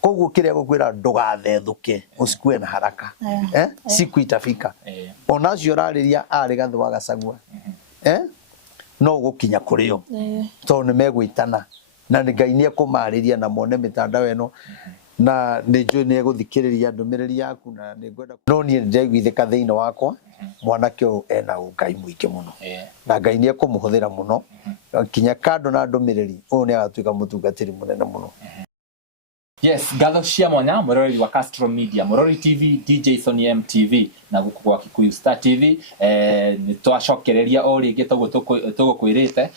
Koguo kiria gukwira ndugathethuke usikue na haraka siku itafika ona cio rariria ari gathu wa Gachagua no gukinya kurio to ni megwitana na ni Ngai ni akumariria na mone mitandao eno na ni njui ni guthikiriria ndumiriri yaku na ni ngwenda no ni ndegwithika thiini wakwa mwanake ena Ngai muingi muno na Ngai ni akumuhuthira muno kinya kando na ndumiriri u ni agatuika mutungatiri munene muno. Yes, gatho cia mwanya murori wa Castro Media, Murori TV, DJ Sony MTV na guku kwa Kikuyu Star TV ni twacokereria o ringi tugukwirite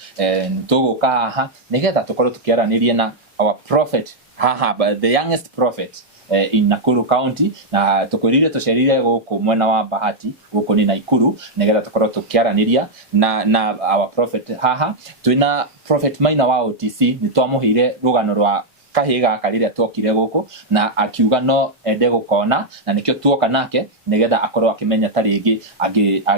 tuguka haha nigetha tukorwo tukiaranirie na our prophet haha, the youngest prophet in Nakuru County na tukwirire tucerire guku mwena wa Bahati guku ni Naikuru nigetha tukorwo tukiaraniria na our prophet haha twina prophet Maina wa OTC ni twamuhire rugano rwa kahiga kariria twokire guku na akiuga no ende gukona na nikio tuoka nake nigetha akorwo akimenya taringi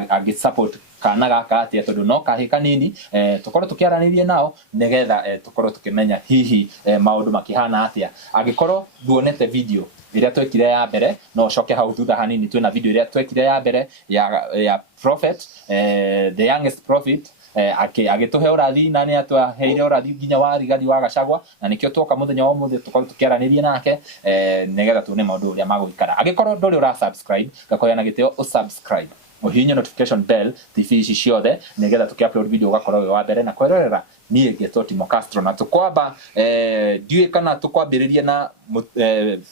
agi support kana gaka atia tondu no kahika nini tukorwo tukiaranirie nao nigetha tukorwo tukimenya hihi maundu makihana atia agikorwo duonete video iria twekire ya mbere no coke hau thutha hanini twina video iria twekire ya mbere ya prophet the youngest prophet agituhe urathi na ni atwaheire urathi nginya wa Rigathi wa Gachagua na nikio twoka muthenya wa muthi tukorwo tukiaranirie nake nigetha tuone maundu uria magwikara agikorwo nduri ura subscribe gakoya na gitio usubscribe uhinye notification bell TV ici ciothe nigetha tukiupload video ugakorwo wa mbere na kwerorera nie Getho Timo Castro na tukwamba ndiwe kana tukwambiririe na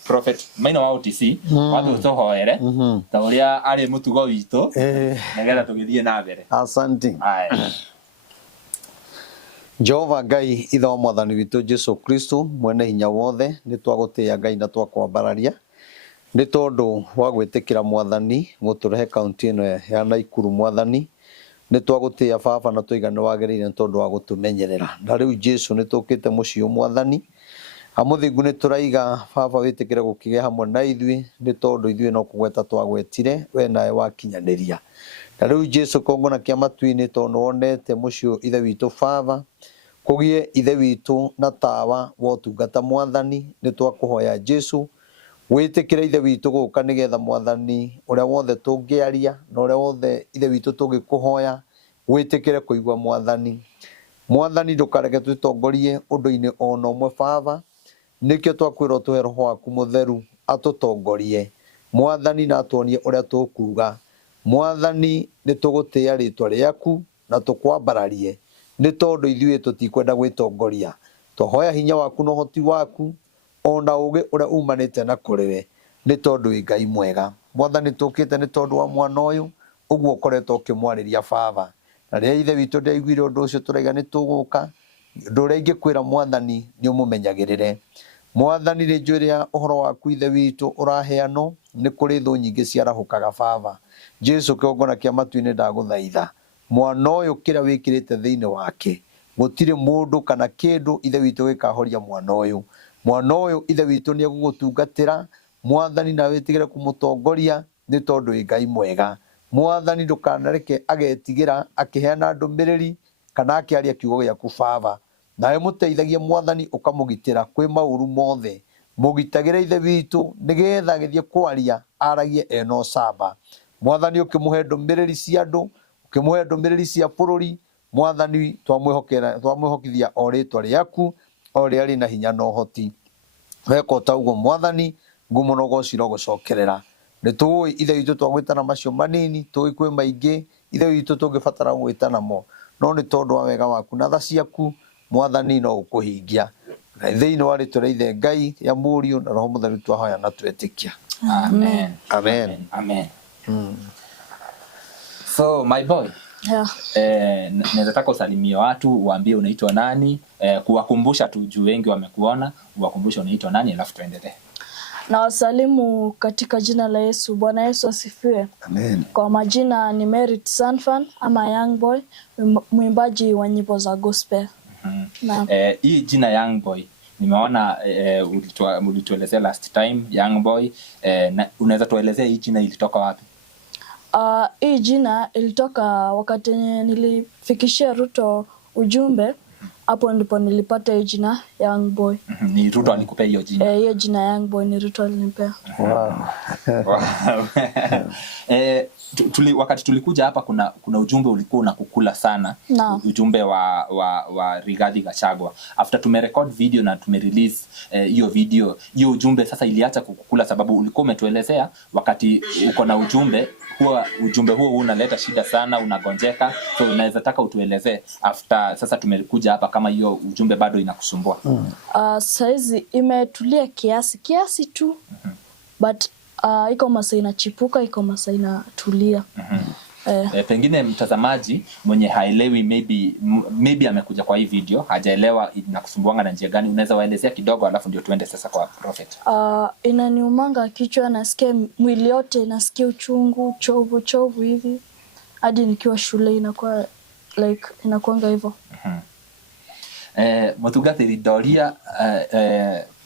prophet Maina wa OTC watu tuhoere ta uria ari mutugo witu nigetha tugithie na mbere. Asante. Jehova Ngai itho mwathani witu Jesu Kristo mwene hinya wothe ni twagutia Ngai na twakwambararia ni tondu wa gwitikira mwathani guturehe kaunti ino ya Naikuru mwathani ni twagutia baba na tuigana wagirire tondu wa gutumenyerera na riu Jesu ni tukite mucio mwathani amuthingu ni turaiga baba witikire gukige hamwe na ithui ni tondu ithui no kugweta twagwetire we nae wakinyaniria na riu Jesu kongona kia matuini tondu wonete mucio ithe witu baba kugie ithe witu na tawa wotungata mwathani ni twakuhoya Jesu witikire ithe witu guka nigetha mwathani uria wothe tungiaria na uria wothe ithe witu tungikuhoya witikire kuigwa mwathani ndukareke twitongorie undu-ini ono mwe baba nikio twakwirwo tuhe roho waku mutheru atutongorie mwathani na atuonie uria tukuga mwathani ni tugutia ritwa riaku na tukwambararie ni tondu ithui tutikwenda gwitongoria tuhoya hinya waku no hoti waku ona uge uria umanite na kuriwe ni tondu wi Ngai mwega mwathani tukite ni tondu wa mwana uyu uguo koretwo ukimwariria baba na ria ithe witu ndaiguire undu ucio turaiga ni tuguka nduria ingikwira mwathani ni umumenyagirire mwathani ni njuiria uhoro waku ithe witu uraheano ni kuri thu nyingi ciarahukaga baba Jesu kiongona kia matuini ndaguthaitha mwana uyu kira wikirite thiini wake gutire mundu kana kindu ithe witu gikahoria mwana uyu ithe witu ni agugutungatira mwathani na witigire kumutongoria ni tondu wi Ngai mwega mwathani ndukanareke agetigira akiheana ndumiriri kana akiaria kiugo giaku baba nawe muteithagie mwathani ukamugitira kwi mauru mothe mugitagire ithe witu nigetha githie kwaria aragie eno saba mwathani ukimuhe ndumiriri cia andu ukimuhe ndumiriri cia bururi mwathani twamwihokithia o ritwa riaku o ria rina hinya no hoti weko taugo mwathani ngumunogo ciro gucokerera ni tuwi ithe witu twagwitana macio manini tuwi kwi maingi ithe witu tungibatara gwitana mo no ni tondu wa wega waku na tha ciaku mwathani no ukuhingia na thiini wa ritwa ithe Ngai ya muriu na roho mutheru twahoya na twetikia Amen. Amen. Amen. So my boy nataka usalimie watu uambie unaitwa nani kuwakumbusha tu juu wengi wamekuona uwakumbusha unaitwa nani alafu tuendelee. Na wasalimu katika jina la Yesu. Bwana Yesu asifiwe. Amen. Kwa majina ni Merit Sanfan ama Young Boy, mwimbaji wa nyimbo za gospel. Hii jina Young Boy nimeona ulituelezea last time Young Boy, unaweza tuelezea hii jina ilitoka wapi? Hii jina ilitoka wakati nilifikishia Ruto ujumbe hapo ndipo nilipata hiyo jina Young Boy. Ni Ruto alikupea hiyo jina? Hiyo jina Young Boy ni Ruto alinipea. Wow. Wakati tulikuja hapa kuna ujumbe ulikuwa unakukula sana. No. Ujumbe wa Rigathi Gachagua. After tumerecord video na tumerelease hiyo video, hiyo ujumbe sasa iliacha kukukula sababu ulikuwa umetuelezea wakati uko na ujumbe huo unaleta shida sana, unagonjeka. So unaweza taka utuelezee after sasa tumekuja hapa kama hiyo ujumbe bado inakusumbua? Saizi imetulia kiasi tu. But iko masaa inachipuka, iko masaa inatulia. Pengine mtazamaji mwenye haelewi, maybe amekuja kwa hii video hajaelewa inakusumbuanga na njia gani, unaweza waelezea kidogo alafu ndio tuende sasa kwa Prophet? Inaniumanga kichwa, nasikia mwili yote, nasikia uchungu, chovu hivi. Hadi nikiwa shule inakuwa like inakuanga hivyo. Mutungatiri ndoria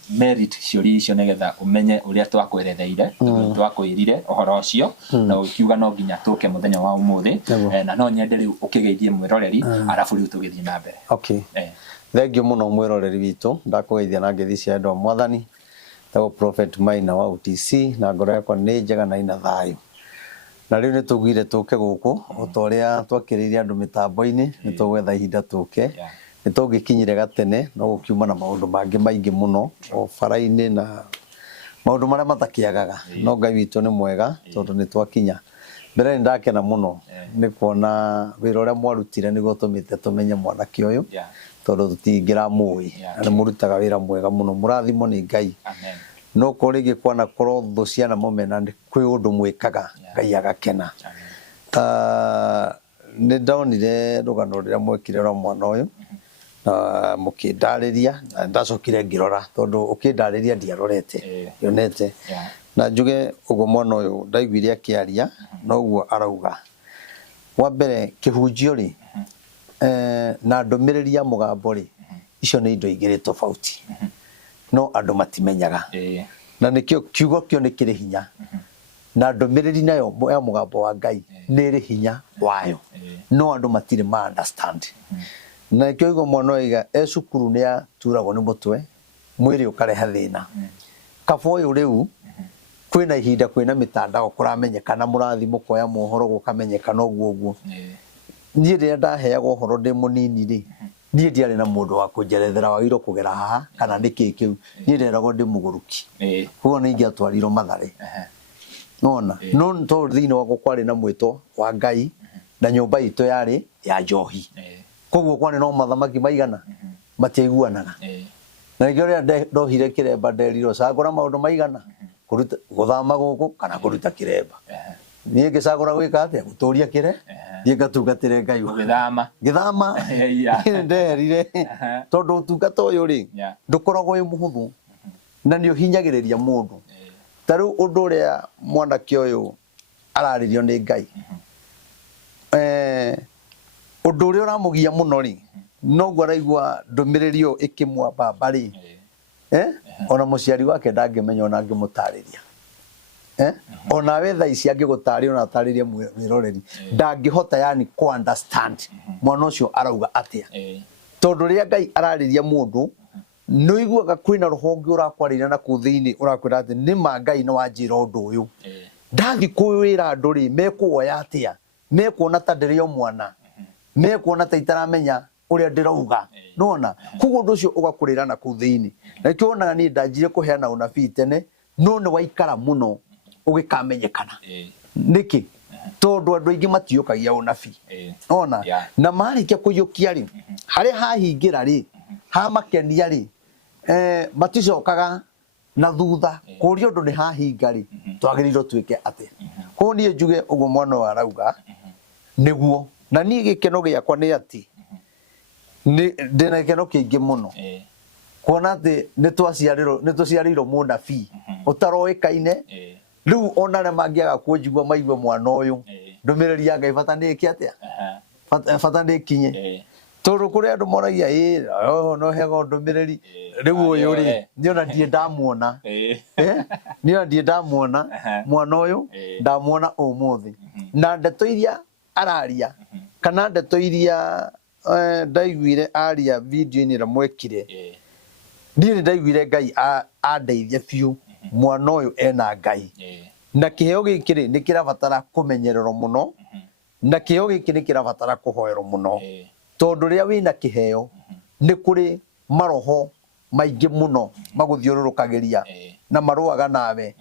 Merit ciuri icio nigetha umenye uria twakweretheire twakwirire uhoro ucio na ukiuga no nginya tuke muthenya wa umuthi na no nyende riu ukigeithie mwiroreri arafu riu tugithie na mbere. Okay. Thengio muno mwiroreri witu, ndakugeithia na ngethi cia ndo mwathani tawo Prophet Maina wa UTC na ngoro yakwa ni njega na ina thayo. Na riu ni tugire tuke guku utoria twakiriria andu mitambo-ini ni tugwetha ihinda tuke nitugikinyire gatene no gukiuma na maundu mangi maingi muno o faraini na maundu maria matakiagaga no Ngai witu ni mwega tondu ni twakinya mbere ndakena muno ni kuona wira uria mwarutire niguo tumite tumenye mwanake uyu tondu tutingira mui na murutaga wira mwega muno, murathimo ni Ngai. Amen. No kurigi kwana koro thu ciana mumena ni kwi undu mwikaga Ngai agakena. Ni ndaonire rugano rira mwekire ro mwana uyu na mukindariria na ndacokire ngirora tondu ukindariria ndiarorete yonete na njuge ugo mwana uyu ndaiguire akiaria no guo arauga wa mbere kihunjio ri na ndumiriri ya mugambo ri icio ni indo igiri tofauti no andu matimenyaga na nikio kiugo kio ni kiri hinya na ndumiriri nayo ya mugambo wa Ngai ni ri hinya wayo no andu matire ma understand. Na kioigo mwana oiga cukuru ni aturagwo ni mutwe mwiri ukareha thina kaboyo riu kwina ihinda kwina mitandao kuramenyekana murathimo koya mohoro gukamenyekana oguo nie ria ndaheagwo horo ndi munini ri nie ndiari na mundu wa kunjerethera wagiro kugera haha kana ndiki kiu nie nderagwo ndi muguruki huo ni ngiatwarirwo Mathare nona no to thino wako kwari na mwito wa Ngai na nyumba itu yari ya njohi koguo kwani no mathamaki maigana matiaiguanaga na ngio ria ndohire kiremba nderiro cagura maundu maigana kuruta guthama guku kana kuruta kiremba nie ngicagura gwika atia guturia kire nie ngatungatire Ngai githama nderire tondu utungata uyu ri ndukoragwo wi muhuthu na ni uhinyagiriria mundu taru undu ria mwanake uyu araririo ni Ngai undu uria uramugia muno ri no gwa raigwa ndumiririo ikimwamba bari ona muciari wake ndangimenya ona ngimutariria ona wetha ici angigutaria ona ataririe mwiroreri ndangihota yani ku understand mwana ucio arauga atia tondu ria Ngai arariria mundu no iguaga kwina ruhonge urakwarira na kuthini urakwira ati ni ma Ngai no wanjira undu uyu ndathi kuwira andu ri mekuoya atia mekuona ta ndirio mwana mekuona ta itaramenya uria ndirauga nona kugo undu ucio ugakurira na kuthini na kiona ni ndanjire kuheana unabii tene no ni waikara muno ugikamenyekana niki tondu andu aingi matiyukagia unabii nona na marikia kuyukia ri hari hahingira ri ha makenia ri maticokaga na thutha kuria undu ni hahinga ri twagiriro twike ate ko nie njuge ugo mwana wa arauga niguo na nie gikeno giakwa ni ati ni ndina gikeno kiingi muno kuona ati ni twaciarirwo munabii utaroikaine riu ona na mangiaga kunjigua maigua mwana uyu ndumiriri ya Ngai bata ni kiatia bata ni kinye tondu kuria andu moragia no hego ndumiriri riu uyu ri niona ndie ndamuona niona ndie ndamuona mwana uyu ndamuona umuthi na ndeto iria araria kana ndeto iria ndaiguire aria video-inĩ ĩrĩa mwekire niĩ nĩ ndaiguire Ngai andeithia biũ mwana ũyũ ena Ngai na kĩheo gĩkĩ rĩ nĩ kĩrabatara kũmenyererwo mũno na kĩheo gĩkĩ nĩ kĩrabatara kũhoerwo mũno tondũ rĩrĩa wĩna kĩheo nĩ kũrĩ maroho maingĩ mũno magũthiũrũrũkagĩria na marũaga nawe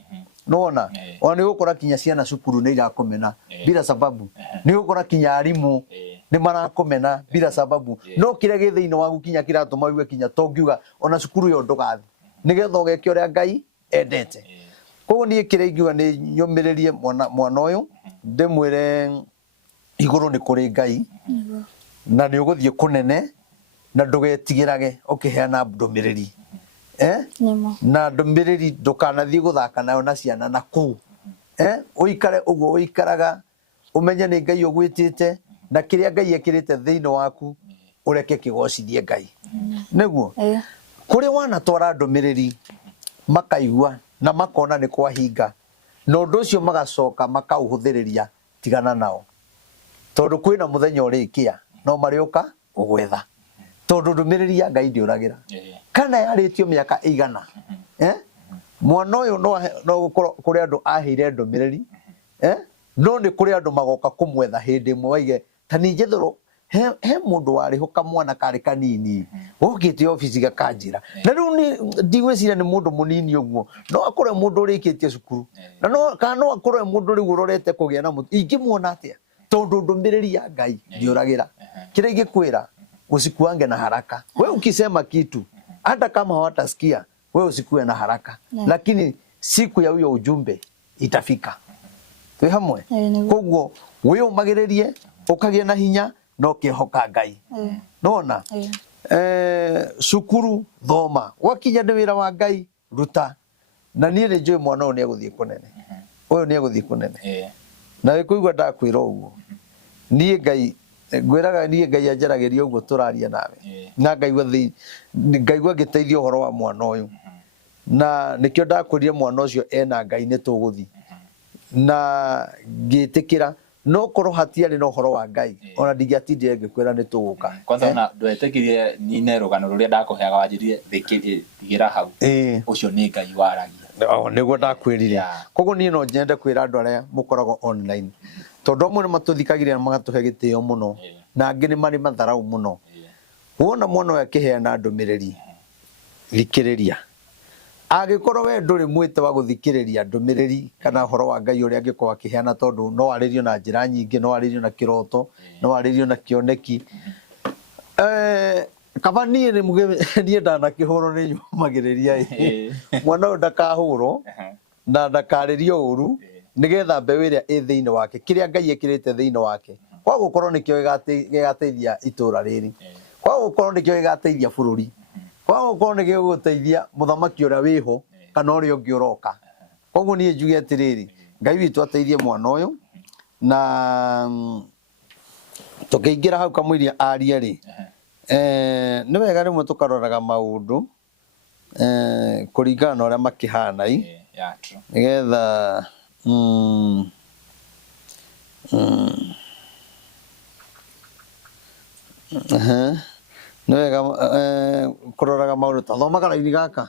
nona ona nĩ gũkora kinya ciana cukuru nĩ irakũmena bila sababu nĩ gũkora kinya arimũ nĩ marakũmena bila sababu no kĩrĩa gĩ thĩinĩ waku kinya kĩratũma wigue kinya to ngiuga ona cukuru yo ndũgathiĩ nĩgetha ũgeke ũrĩa Ngai endete koguo niĩ kĩrĩa ingiuga nĩ nyũmĩrĩrie mwana ũyũ ndĩmwĩre igũrũ nĩ kũrĩ Ngai na nĩ ũgũthiĩ kũnene na ndũgetigĩrage ũkĩheana ndũmĩrĩri na ndũmĩrĩri ndũkanathiĩ gũthaka nayo na ciana na kũu ũikare ũguo ũikaraga ũmenye nĩ Ngai ũgwĩtĩte na kĩrĩa Ngai ekĩrĩte thĩinĩ waku ũreke kĩgocithie Ngai nĩguo kũrĩ wanatwara ndũmĩrĩri makaigua na makona nĩ kwahinga na ũndũ ũcio magacoka makaũhũthĩrĩria tigana nao tondũ kwĩna mũthenya ũrĩkia no marĩũka ũgwetha tondũ ndũmĩrĩri ya Ngai ndĩũragĩra kana yarĩtio mĩaka ĩigana mwana ũyũ no gũkorwo kũrĩ andũ aheire ndũmĩrĩri no nĩ kũrĩ andũ magoka kũmwetha hĩndĩ ĩmwe waige ta nĩnjetherwo he mũndũ warĩ ho kamwana karĩ kanini gokĩte ofici gakanjĩra na rĩu ndigwĩciria nĩ mũndũ mũnini ũguo no akorwo mũndũ ũrĩkĩtie cukuru na no akorwo mũndũ rĩu ũrorete kũgĩa na mũndũ ingĩmuona atĩa tondũ ndũmĩrĩri ya Ngai ndĩũragĩra kĩrĩa ingĩkwĩra usikuange na haraka wewe ukisema kitu hata kama hawatasikia wewe usikue na haraka lakini siku ya huyo ujumbe itafika twĩ hamwe koguo wewe umagĩrĩrie ũkagĩa na hinya no kĩhoka Ngai nona cukuru thoma wakinya nĩ wĩra wa Ngai ruta na niĩ nĩ njũĩ mwana ũyũ nĩ egũthiĩ kũnene ũyũ nĩ egũthiĩ kũnene na wĩkũigua ndakwĩra ũguo niĩ Ngai ngwĩraga niĩ Ngai anjaragĩria ũguo tũraria nawe na ngaigua ngĩteithia ũhoro wa mwana ũyũ na nĩkĩo ndakwĩrire mwana ũcio ena Ngai nĩ tũgũthiĩ na ngĩtĩkĩra no korwo hatiarĩ na ũhoro wa Ngai ona ndingĩatindire ngĩkwĩra nĩ tũgũka kwanza na ndwetĩkirie nine rũgano rũrĩa ndakũheaga wanjĩrire thikĩra hau ũcio nĩ Ngai waragia nĩguo ndakwĩrire koguo niĩ no nyende kwĩra andũ arĩa mũkoragwo online tondũ amwe nĩ matũthikagĩrĩria na magatũhe gĩtĩo mũno na angĩ nĩ marĩ matharaũ mũno wona mwana ũyũ akĩheana ndũmĩrĩri thikĩrĩria angĩkorwo we ndũrĩ mwĩte wa gũthikĩrĩria ndũmĩrĩri kana ũhoro wa Ngai ũrĩa angĩkorwo akĩheana tondũ no arĩrio na njĩra nyingĩ no arĩrio na kĩroto no arĩrio na kĩoneki kaba niĩ niĩ ndanakĩhũrwo nĩ nyũmagĩrĩria mwana ũyũ ndakahũrwo na ndakarĩrio ũru nĩgetha mbeũ ĩrĩa ĩ thĩinĩ wake kĩrĩa Ngai ekĩrĩte thĩinĩ wake kwa gũkorwo nĩkĩo gĩgateithia itũũra rĩrĩ kwa gũkorwo nĩkĩo gĩgateithia bũrũri kwa gũkorwo nĩkĩo gĩgũteithia mũthamaki ũrĩa wĩho kana ũrĩa ũngĩ ũroka koguo niĩ njuge atĩrĩrĩ Ngai witũ ateithie mwana ũyũ na tũkĩingĩra hau kamũiria aria rĩ nĩ wega rĩmwe tũkaroraga maũndũ kũringana na ũrĩa makĩhana nĩgetha nĩ wega kũroraga maũndũ tathoma karaini gaka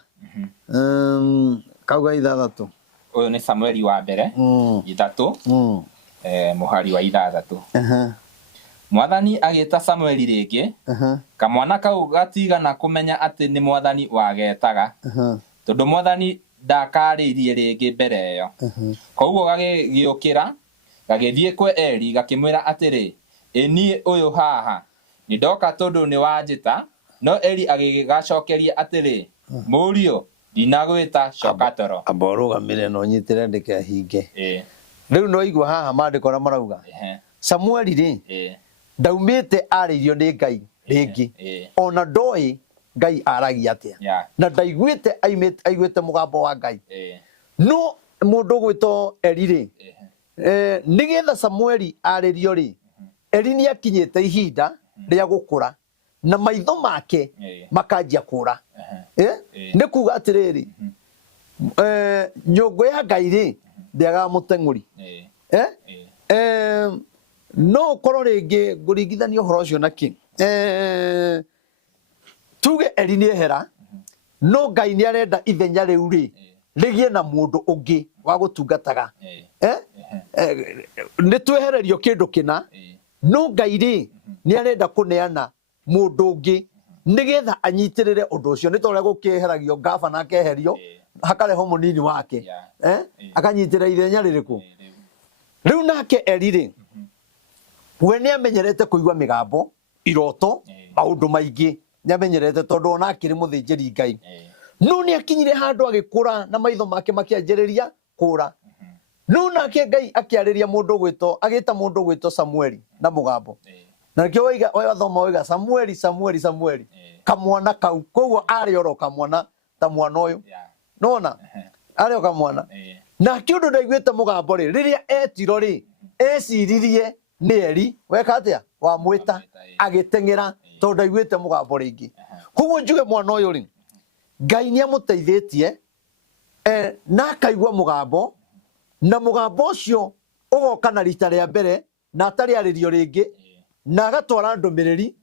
kauga 6 ũyũ nĩ Samueli wa mbere 3 mũhari wa 6 Mwathani agĩta Samueli rĩngĩ kamwana kau gatigana kũmenya atĩ nĩ Mwathani wagetaga tondũ Mwathani ndakarĩirie rĩngĩ mbere ĩyo koguo gagĩgĩũkĩra gagĩthiĩ kwĩ Eli gakĩmwĩra atĩrĩ niĩ ũyũ haha nĩ ndoka tondũ nĩ wanjĩta no Eli agĩgacokeria atĩrĩ mũriũ ndinagwĩta coka toro amba ũrũgamĩre no nyitĩre ndĩkehinge rĩu no igua haha maandĩko ũrĩa marauga Samueli rĩ ndaumĩte arĩirio nĩ Ngai rĩngĩ ona ndoĩ Ngai aragia atĩa na ndaiguĩte aiguĩte mũgambo wa Ngai no mũndũ gwĩtwo Eli rĩ nĩgetha Samueli arĩrio rĩ Eli nĩ akinyĩte ihinda rĩa gũkũra na maitho make makanjia kũra nĩ kuga atĩrĩrĩ nyũngũ ya Ngai rĩ ndĩagaga mũteng'ũri no ũkorwo rĩngĩ ngũringithania ũhoro ũcio na kĩ tuge Eri nĩ ehera no Ngai nĩ arenda ithenya rĩu rĩ rĩgĩe na mũndũ ũngĩ wa gũtungataga nĩ twehererio kĩndũ kĩna no Ngai rĩ nĩ arenda kũneana mũndũ ũngĩ nĩgetha anyitĩrĩre ũndũ ũcio nĩ ta ũrĩa gũkĩeheragio ngabana akeherio hakareho mũnini wake akanyitĩrĩra ithenya rĩrĩkũ rĩu nake Eri rĩ we nĩ amenyerete kũigua mĩgambo iroto maũndũ maingĩ nĩ amenyerete tondũ ona akĩrĩ mũthĩnjĩri Ngai no nĩ akinyire handũ agĩkũra na maitho make makĩanjĩrĩria kũra no nake Ngai akĩarĩria mũndũ gwĩtwo agĩta mũndũ gwĩtwo Samueli na mũgambo na kĩo wathoma oiga Samueli kamwana kau koguo arĩ oro kamwana ta mwana ũyũ nona arĩ o kamwana na kĩũndũ ndaiguĩte mũgambo rĩ rĩrĩa etiro rĩ eciririe nĩ Eri weka atĩa wamwĩta agĩteng'era tondũ ndaiguĩte mũgambo rĩngĩ koguo njuge mwana ũyũ rĩ Ngai nĩ amũteithĩtie na akaigua mũgambo na mũgambo ũcio ũgoka na rita rĩa mbere na atarĩ arĩrio rĩngĩ na agatwara ndũmĩrĩri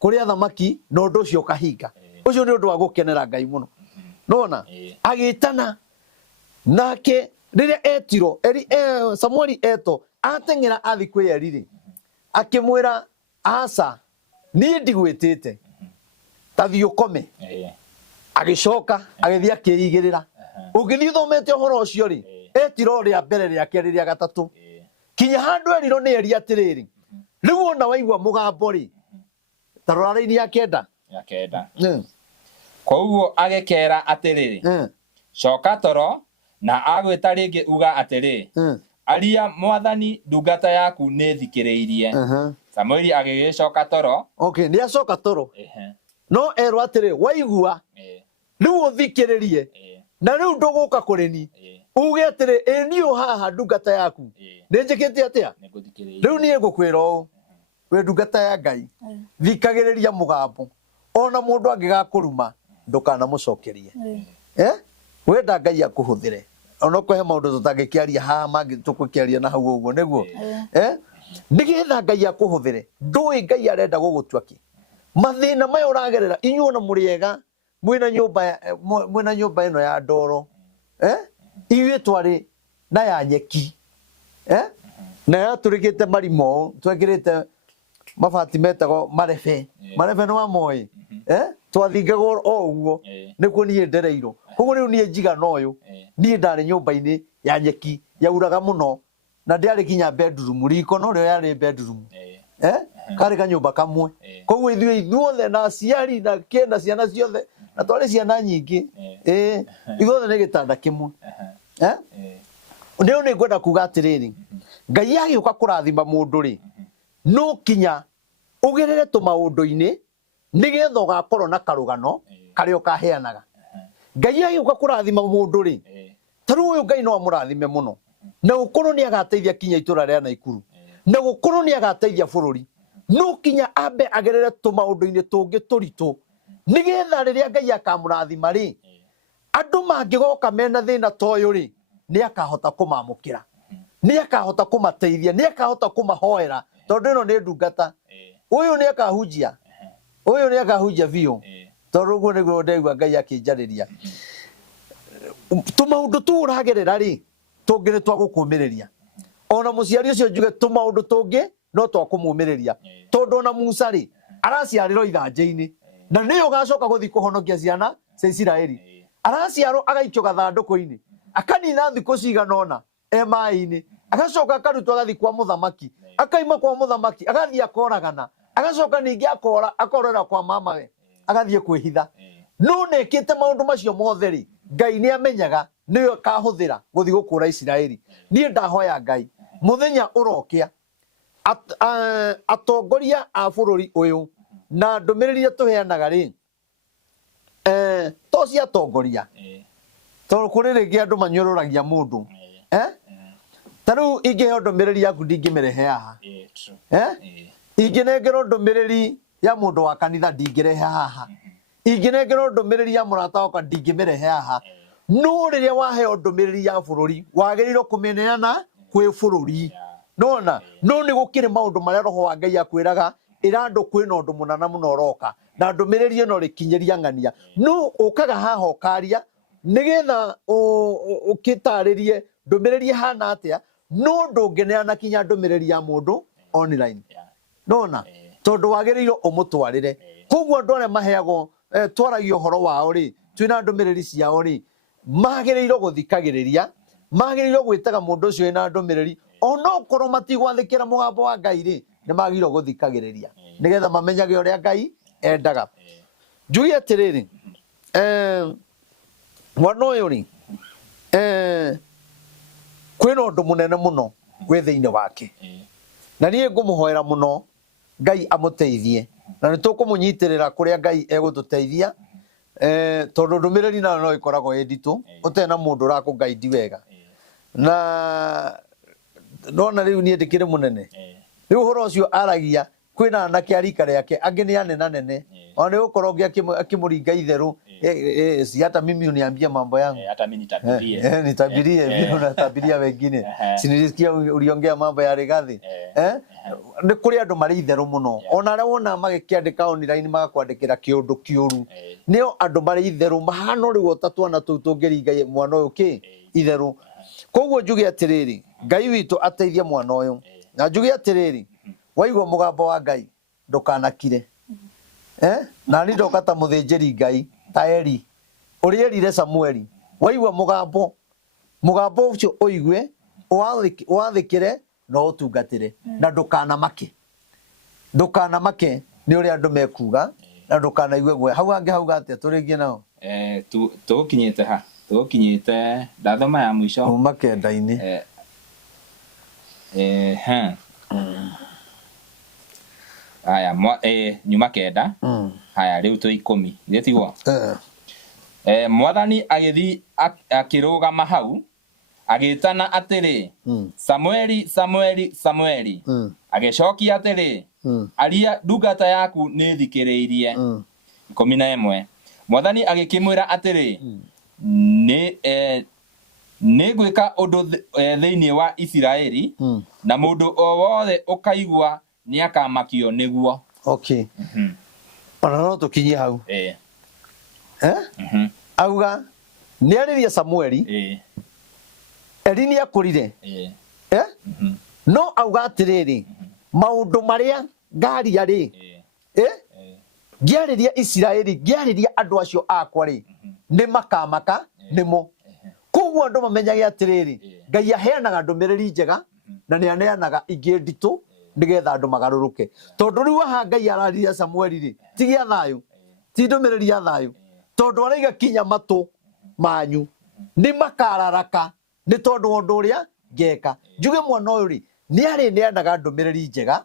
kũrĩ athamaki na ũndũ ũcio ũkahinga ũcio nĩ ũndũ wa gũkenera Ngai mũno nona agĩtana nake rĩrĩa etiro Samueli eto ateng'era athi kwĩ Eri rĩ akĩmwĩra aca niĩ ndigwĩtĩte ta thiĩ ũkome agĩcoka agĩthiĩ akĩigĩrĩra ũngĩthiĩ ũthomete ũhoro ũcio rĩ etiro rĩa mbere rĩa kerĩ rĩa gatatũ kinya handũ erirwo nĩ Eri atĩrĩrĩ rĩu ona waigua mũgambo rĩ ta rora raini ya kenda koguo agĩkera atĩrĩrĩ coka toro na agwĩta rĩngĩ uga atĩrĩ aria mwathani ndungata yaku nĩ thikĩrĩirie Samueli agĩcoka toro nĩ acoka toro no erwo atĩrĩ waigua rĩu ũthikĩrĩrie na rĩu ndũgũka kũrĩ ni uge atĩrĩ niĩ haha ndungata yaku nĩ njĩkĩte atĩa rĩu niĩ ngũkwĩra ũũ we ndungata ya Ngai thikagĩrĩria mũgambo ona mũndũ angĩgakũruma ndũkanamũcokerie wenda Ngai akũhũthĩre ona kũhe maũndũ tũtangĩkĩaria haha mangĩ tũkũkĩaria na hau ũguo nĩguo nĩgetha Ngai akũhũthĩre ndũĩ Ngai arenda gũgũtua kĩ mathĩna maya ũragerera inyuĩ ona mũrĩega mwĩna nyũmba ĩno ya ndoro ithuĩ twarĩ na ya nyeki na yatũrĩkĩte marimo twekĩrĩte mabati metagwo marebe nĩ wamoĩ twathingagwo o ũguo nĩkuo niĩ ndereirwo koguo rĩu niĩ njigana ũyũ niĩ ndarĩ nyũmba-inĩ ya nyeki yauraga mũno na ndĩarĩ kinya bedroom riko no rĩo yarĩ bedroom karĩ kanyũmba kamwe koguo ithuothe na aciari na kĩna ciana ciothe na twarĩ ciana nyingĩ ithuothe nĩ gĩtanda kĩmwe rĩu nĩ ngwenda kuga atĩrĩrĩ Ngai agĩũka kũrathima mũndũ rĩ no kinya ũgerere tũmaũndũ-inĩ nĩgetha ũgakorwo na karũgano karĩa ũkaheanaga Ngai agĩũka kũrathima mũndũ rĩ ta rĩu ũyũ Ngai no amũrathime mũno na gũkorwo nĩ agateithia kinya itũra rĩa Naikuru na gũkorwo nĩ agateithia bũrũri no kinya ambe agerere tũmaũndũ-inĩ tũngĩ tũritũ nĩgetha rĩrĩa Ngai akamũrathima rĩ andũ mangĩgoka mena thĩna ta ũyũ rĩ nĩ akahota kũmamũkĩra nĩ akahota kũmateithia nĩ akahota kũmahoera tondũ ĩno nĩ ndungata ũyũ nĩ akahunjia biũ tondũ ũguo nĩguo ndaigua Ngai akĩnjarĩria tũmaũndũ tũu ũragerera rĩ tũngĩ nĩ twa gũkũmĩrĩria ona mũciari ũcio njuge tũmaũndũ tũngĩ no twa kũmũmĩrĩria tondũ ona Musa rĩ araciarĩrwo ithanjĩ-inĩ na nĩyo ũgacoka gũthiĩ kũhonokia ciana cia Isiraeli araciarwo agaikio gathandũkũ-inĩ akanina thikũ cigana ũna maĩ-inĩ agacoka akarutwo agathiĩ kwa mũthamaki akaima kwa mũthamaki agathiĩ akoragana agacoka ningĩ akorera kwa mamawe agathiĩ kwĩhitha no nekĩte maũndũ macio mothe rĩ Ngai nĩ amenyaga nĩyo akahũthĩra gũthiĩ gũkũra Isiraeli niĩ ndahoya Ngai mũthenya ũrokĩa atongoria a bũrũri ũyũ na ndũmĩrĩri tũheanaga rĩ to cia atongoria tondũ kũrĩ rĩngĩ andũ manyũrũragia mũndũ ta rĩu ingĩheo ndũmĩrĩri yaku ndingĩmĩrehe haha ingĩnengerwo ndũmĩrĩri ya mũndũ wa kanitha ndingĩrehe haha ingĩnengerwo ndũmĩrĩri ya mũrata wakwa ndingĩmĩrehe haha no rĩrĩa waheo ndũmĩrĩri ya bũrũri wagĩrĩirwo kũmĩneana kwĩ bũrũri nona no nĩ gũkĩrĩ maũndũ marĩa roho wa Ngai akwĩraga irando kwina undu munana muno uroka na ndumiriri ino rikinyeria ngania no ukaga haha ukaria nigetha ukitaririe ndumiriri hana atia no ndungeneana kinya ndumiriri ya mundu online nona tondu wagirirwo umutwarire koguo ndore maheago twaragio horo wao ri twina ndumiriri ciao ri magirirwo guthikagiriria magirirwo gwitaga mundu ucio ina ndumiriri ono korwo matigwathikira mugambo wa Ngai ri ni magirirwo guthikagiriria nigetha mamenyage uria Ngai endaga njugi atiriri mwana uyu ri kwina undu munene muno gwi thiini wake na nie ngumuhoera muno Ngai amuteithie na nitukumunyitirira kuria Ngai egututeithia tondu ndumiriri na no ikoragwo editu utena mundu urakugaidi wega na nona riu nie ndikire munene riu horo ucio aragia kwina anake arika riake angi ni anena nene ona ukorwo ngi akimuringa itheru si hata mimi uniambia mambo yangu hata mimi nitabirie nitabirie mimi unatabiria wengine sinisikia uliongea mambo ya Rigathi ni kuri andu mari itheru muno ona ria wona magikiandika online magakwandikira kiundu kiuru nio andu mari itheru mahano riu otatwana tu tungiringa mwana uyu ki itheru koguo njuge atiriri Ngai witu ateithie mwana uyu na njuge atiriri waigwa mugambo wa Ngai ndukanakire na ni ndoka ta muthinjiri Ngai ta Eli urierire Samueli waigwa mugambo ucio uigwe wathikire no utungatire na ndukanamake ni uria andu mekuga na ndukanaigwe gwe hau angi hauga atia turingie nao tukinyite ndathoma ya mwisho uma kenda-ini haya nyuma kenda haya riu tu 10 ndetigwo mwathani agithi akirugama hau agitana atiri Samueli Samueli Samueli agicokia atiri aria ndungata yaku ni thikiriirie 11 mwathani agikimwira atiri ni gwika undu thiini wa Isiraeli na mundu o wothe ukaigwa ni akamakio niguo okay ona no tukinyie hau auga ni ariria Samueli Eli ni akurire no auga atiriri maundu maria ngaria ri ngiariria Isiraeli ngiariria andu acio akwa ri ni makamaka nimo koguo andu mamenyage atiriri Ngai aheanaga ndumiriri njega na ni aneanaga ingi nditu nigetha andu magaruruke tondu riu aha Ngai arariria Samueli ri tigia thayu ti ndumiriri ya thayu tondu araiga kinya matu manyu ni makararaka ni tondu undu uria ngeka njuge mwana uyu ri ni ari neanaga ndumiriri njega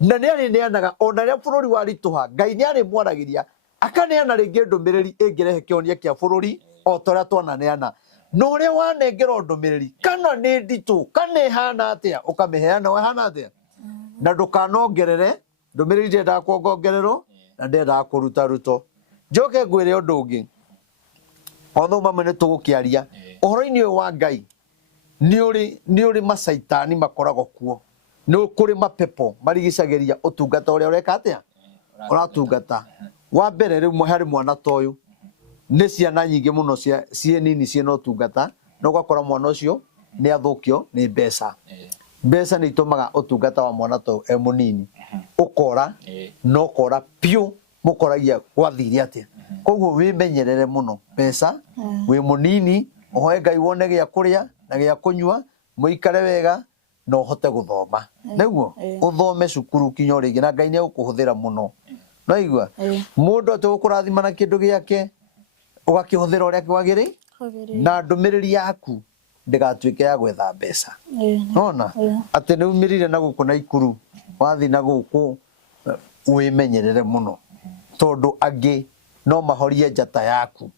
na ni ari neanaga ona ria bururi warituha Ngai ni ari mwaragiria akaneana ringi ndumiriri ingirehe kionia kia bururi o toria twananeana no ria wanengero ndumiriri kana ni nditu kana hana atia ukamiheana we hana atia na ndukanongerere ndumiriri ndenda kuongererwo na ndenda kuruta ruto njoke ngwire undu ungi otho mamene tugukiaria uhoro-ini uyu wa Ngai ni uri masaitani makorago kuo ni kuri mapepo marigicageria utungata uria ureka atia uratungata wa mbere riu hari mwana toyu ni ciana nyingi muno cie nini ciena utungata no gakora mwana ucio ni athukio ni mbeca ni itumaga utungata wa mwana toyu munini ukora no kora piu mukoragia gwathire atia koguo wimenyerere muno mbeca wi munini uhoe Ngai wone gia kuria na gia kunywa muikare wega no hote guthoma niguo uthome cukuru kinya ringi na Ngai ni gukuhuthira muno no igwa mundu atugukurathima na kindu giake ugakihuthira uria kwagiri na ndumiriri yaku ndigatuike ya gwetha mbeca nona ati ni umirire na guku na ikuru wathi na guku wimenyerere muno tondu angi no mahorie njata yaku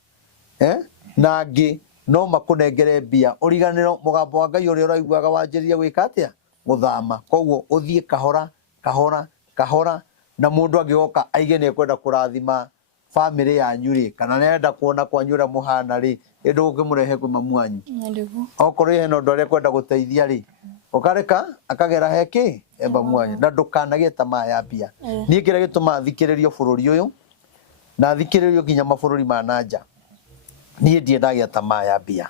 na angi no makunengere mbia uriganiro mugambo wa Ngai uria uraiguaga wanjiria gwika atia guthama koguo uthie kahora na mundu angigoka aige ni kwenda kurathima family yanyu ri kana nenda kuona kwanyu ria muhana ri ndu ungimurehe kwi mamu wanyu okorwo he no ndu aria kwenda guteithia ri ukareka akagera heki emba mwanya na ndukanagie tamaa ya mbia ni kira gituma thikiririo bururi uyu na thikiririo ginya mabũrũri ma nanja nie ndie ndagia tamaa ya mbia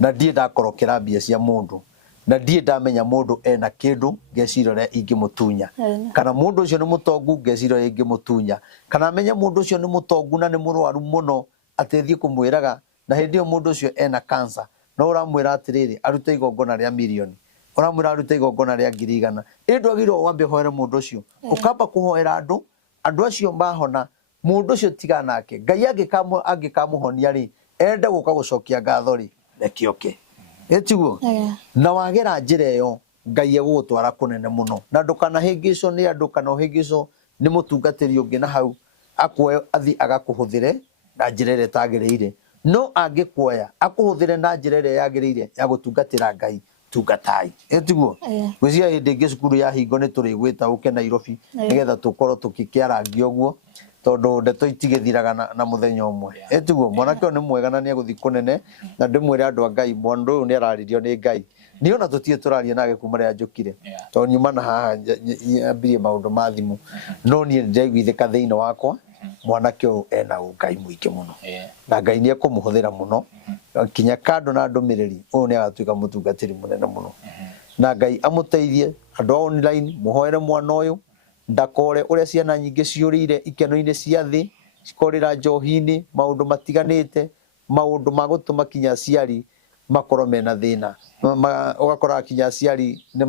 na ndie ndakorokera mbia cia mundu na ndie ndamenya mundu ena kindu ngecirore ingimutunya kana mundu ucio ni mutongu ngecirore ingimutunya kana menye mundu ucio ni mutongu na ni murwaru muno atethie kumwiraga na hindi yo mundu ucio ena cancer no uramwira atiriri arute igongona ria milioni uramwira arute igongona ria 100,000 indu agiro wambe hoere mundu ucio ukamba kuhoera andu acio mahona mundu ucio tiga nake ngai angikamuhonia ri ende guka gucokia ngatho ri rekioke etiguo na wagera njira yo ngai egutwara kunene muno na ndukana hingico ni andu kana hingico ni mutungatiri ungi na hau akwoyo athi agakuhuthire na njira ire tagiriire no angikuoya akuhuthire na njira ire yagiriire ya gutungatira ngai tungatai etiguo gwizia hindi ingi cukuru ya hingo ni turi gwita uke Nairobi nigetha tukorwo tukikiarangio guo tondu ndeto itigithiraga na muthenya umwe etiguo mwanake ni mwega na ni aguthi kunene na ndimwire andu a ngai mwandu uyu ni araririo ni ngai ni ona tutie turaria nake kuma ria njukire tondu nyuma na haha ambirie maundu ma thimu no ni ndiraiguithika thiini wakwa mwanake uyu ena ngai muingi muno na ngai ni ekumuhuthira muno kinya kando na ndumiriri uyu ni agatuika mutungatiri munene muno na ngai amuteithie andu online muhoere mwana uyu ndakore uria ciana nyingi ciurire ikeno-ini cia thi cikorira njohi-ini maundu matiganite maundu magutuma kinya aciari makorwo mena thina ugakora kinya aciari ni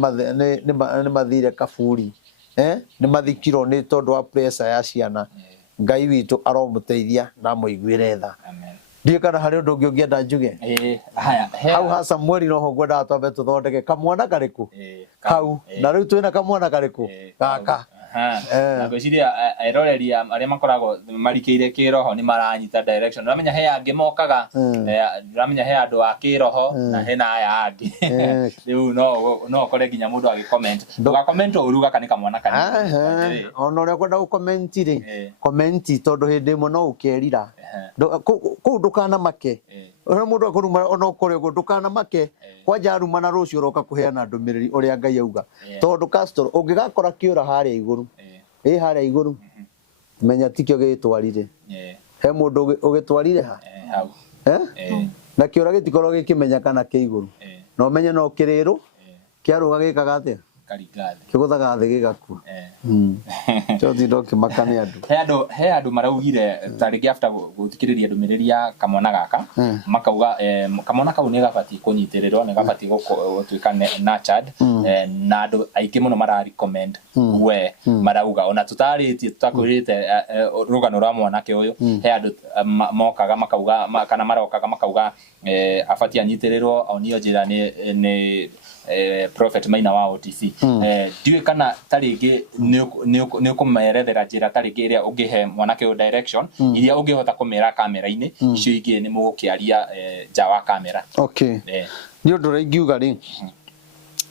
mathire kaburi ni mathikirwo ni tondu wa pressure ya ciana ngai witu aromuteithia na muiguire tha ndiye kana hari undu ungi ungienda njuge hau hasa mweri noho ngwenda twambe tuthondeke kamwana kariku hau na riu twina kamwana kariku gaka na gwiciria eroreria aria makoragwo marikire kiroho ni maranyita direction uramenya he angi mokaga uramenya he andu a kiroho na he na aya angi riu no kore ginya mundu agi comment comment uruga kanika mwana kanini ona uria kwenda gu comment ri comment tondu hindi mo no ukerira ku ndukana make ona mundu akuruma ona ukore gu ndukana make kwanja aruma na rucio roka kuheana ndumiriri uria ngai auga tondu castor ungigakora kiura haria iguru haria iguru menya tikio gitwarire he mundu ugitwarire ha hau na kiura gitikorwo gikimenya kana ke iguru no menye no kiriru kiaruga gikaga atia karigathi kiguthaga thi gigaku chothi ndoki makane andu he andu maraugire tariki after guthikiriria ndumireria kamwana gaka makauga kamwana kau ni gabati kunyitirirwo ni gabati gutuika nurtured na andu aingi muno mara recommend we marauga ona tutaritie tutakwirite rugano rwa mwanake uyu he andu mokaga makauga kana marokaga makauga abati anyitirirwo onio njira ni Prophet Maina wa OTC diwe kana taringi ni kumerethera njira taringi iria ungihe mwanake o direction iria ungihota kumera kamera-ini icio ingi ni mugukiaria nja wa kamera ni undu ringiuga ri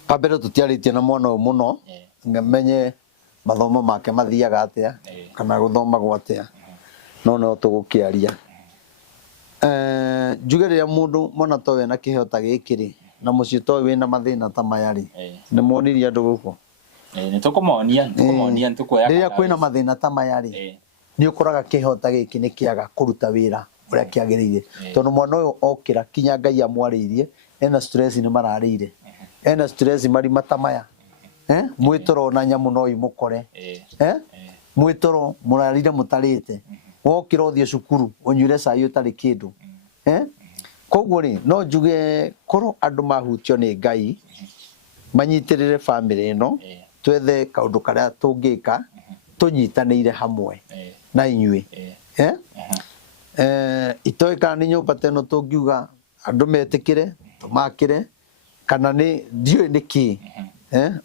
kabere tutiaritie na mwana uyu muno ngamenye mathomo make mathiaga atia kana guthoma gwatia no tugukiaria njuge ria mundu mwana to we na kihota gikiri na mucio to wina mathina ta mayari ni moniria andu guko ni tukumonia tukoya ria kwina mathina ta mayari ni ukoraga kihota giki ni kiaga kuruta wira uria kiagirire tondu mwana uyu okira kinya ngai amwaririe ena stress ni mararire ena stress mari matamaya mwitoro na nyamu no imukore mwitoro murarire mutarite wokira uthie cukuru unyure cai utari kindu koguo ri no njuge koro andu mahutio ni ngai manyitirire family ino twethe kaundu karia tungika tunyitanire hamwe na inyui itoika ni nyumba teno tungiuga andu metikire tumakire kana ni ndiwe niki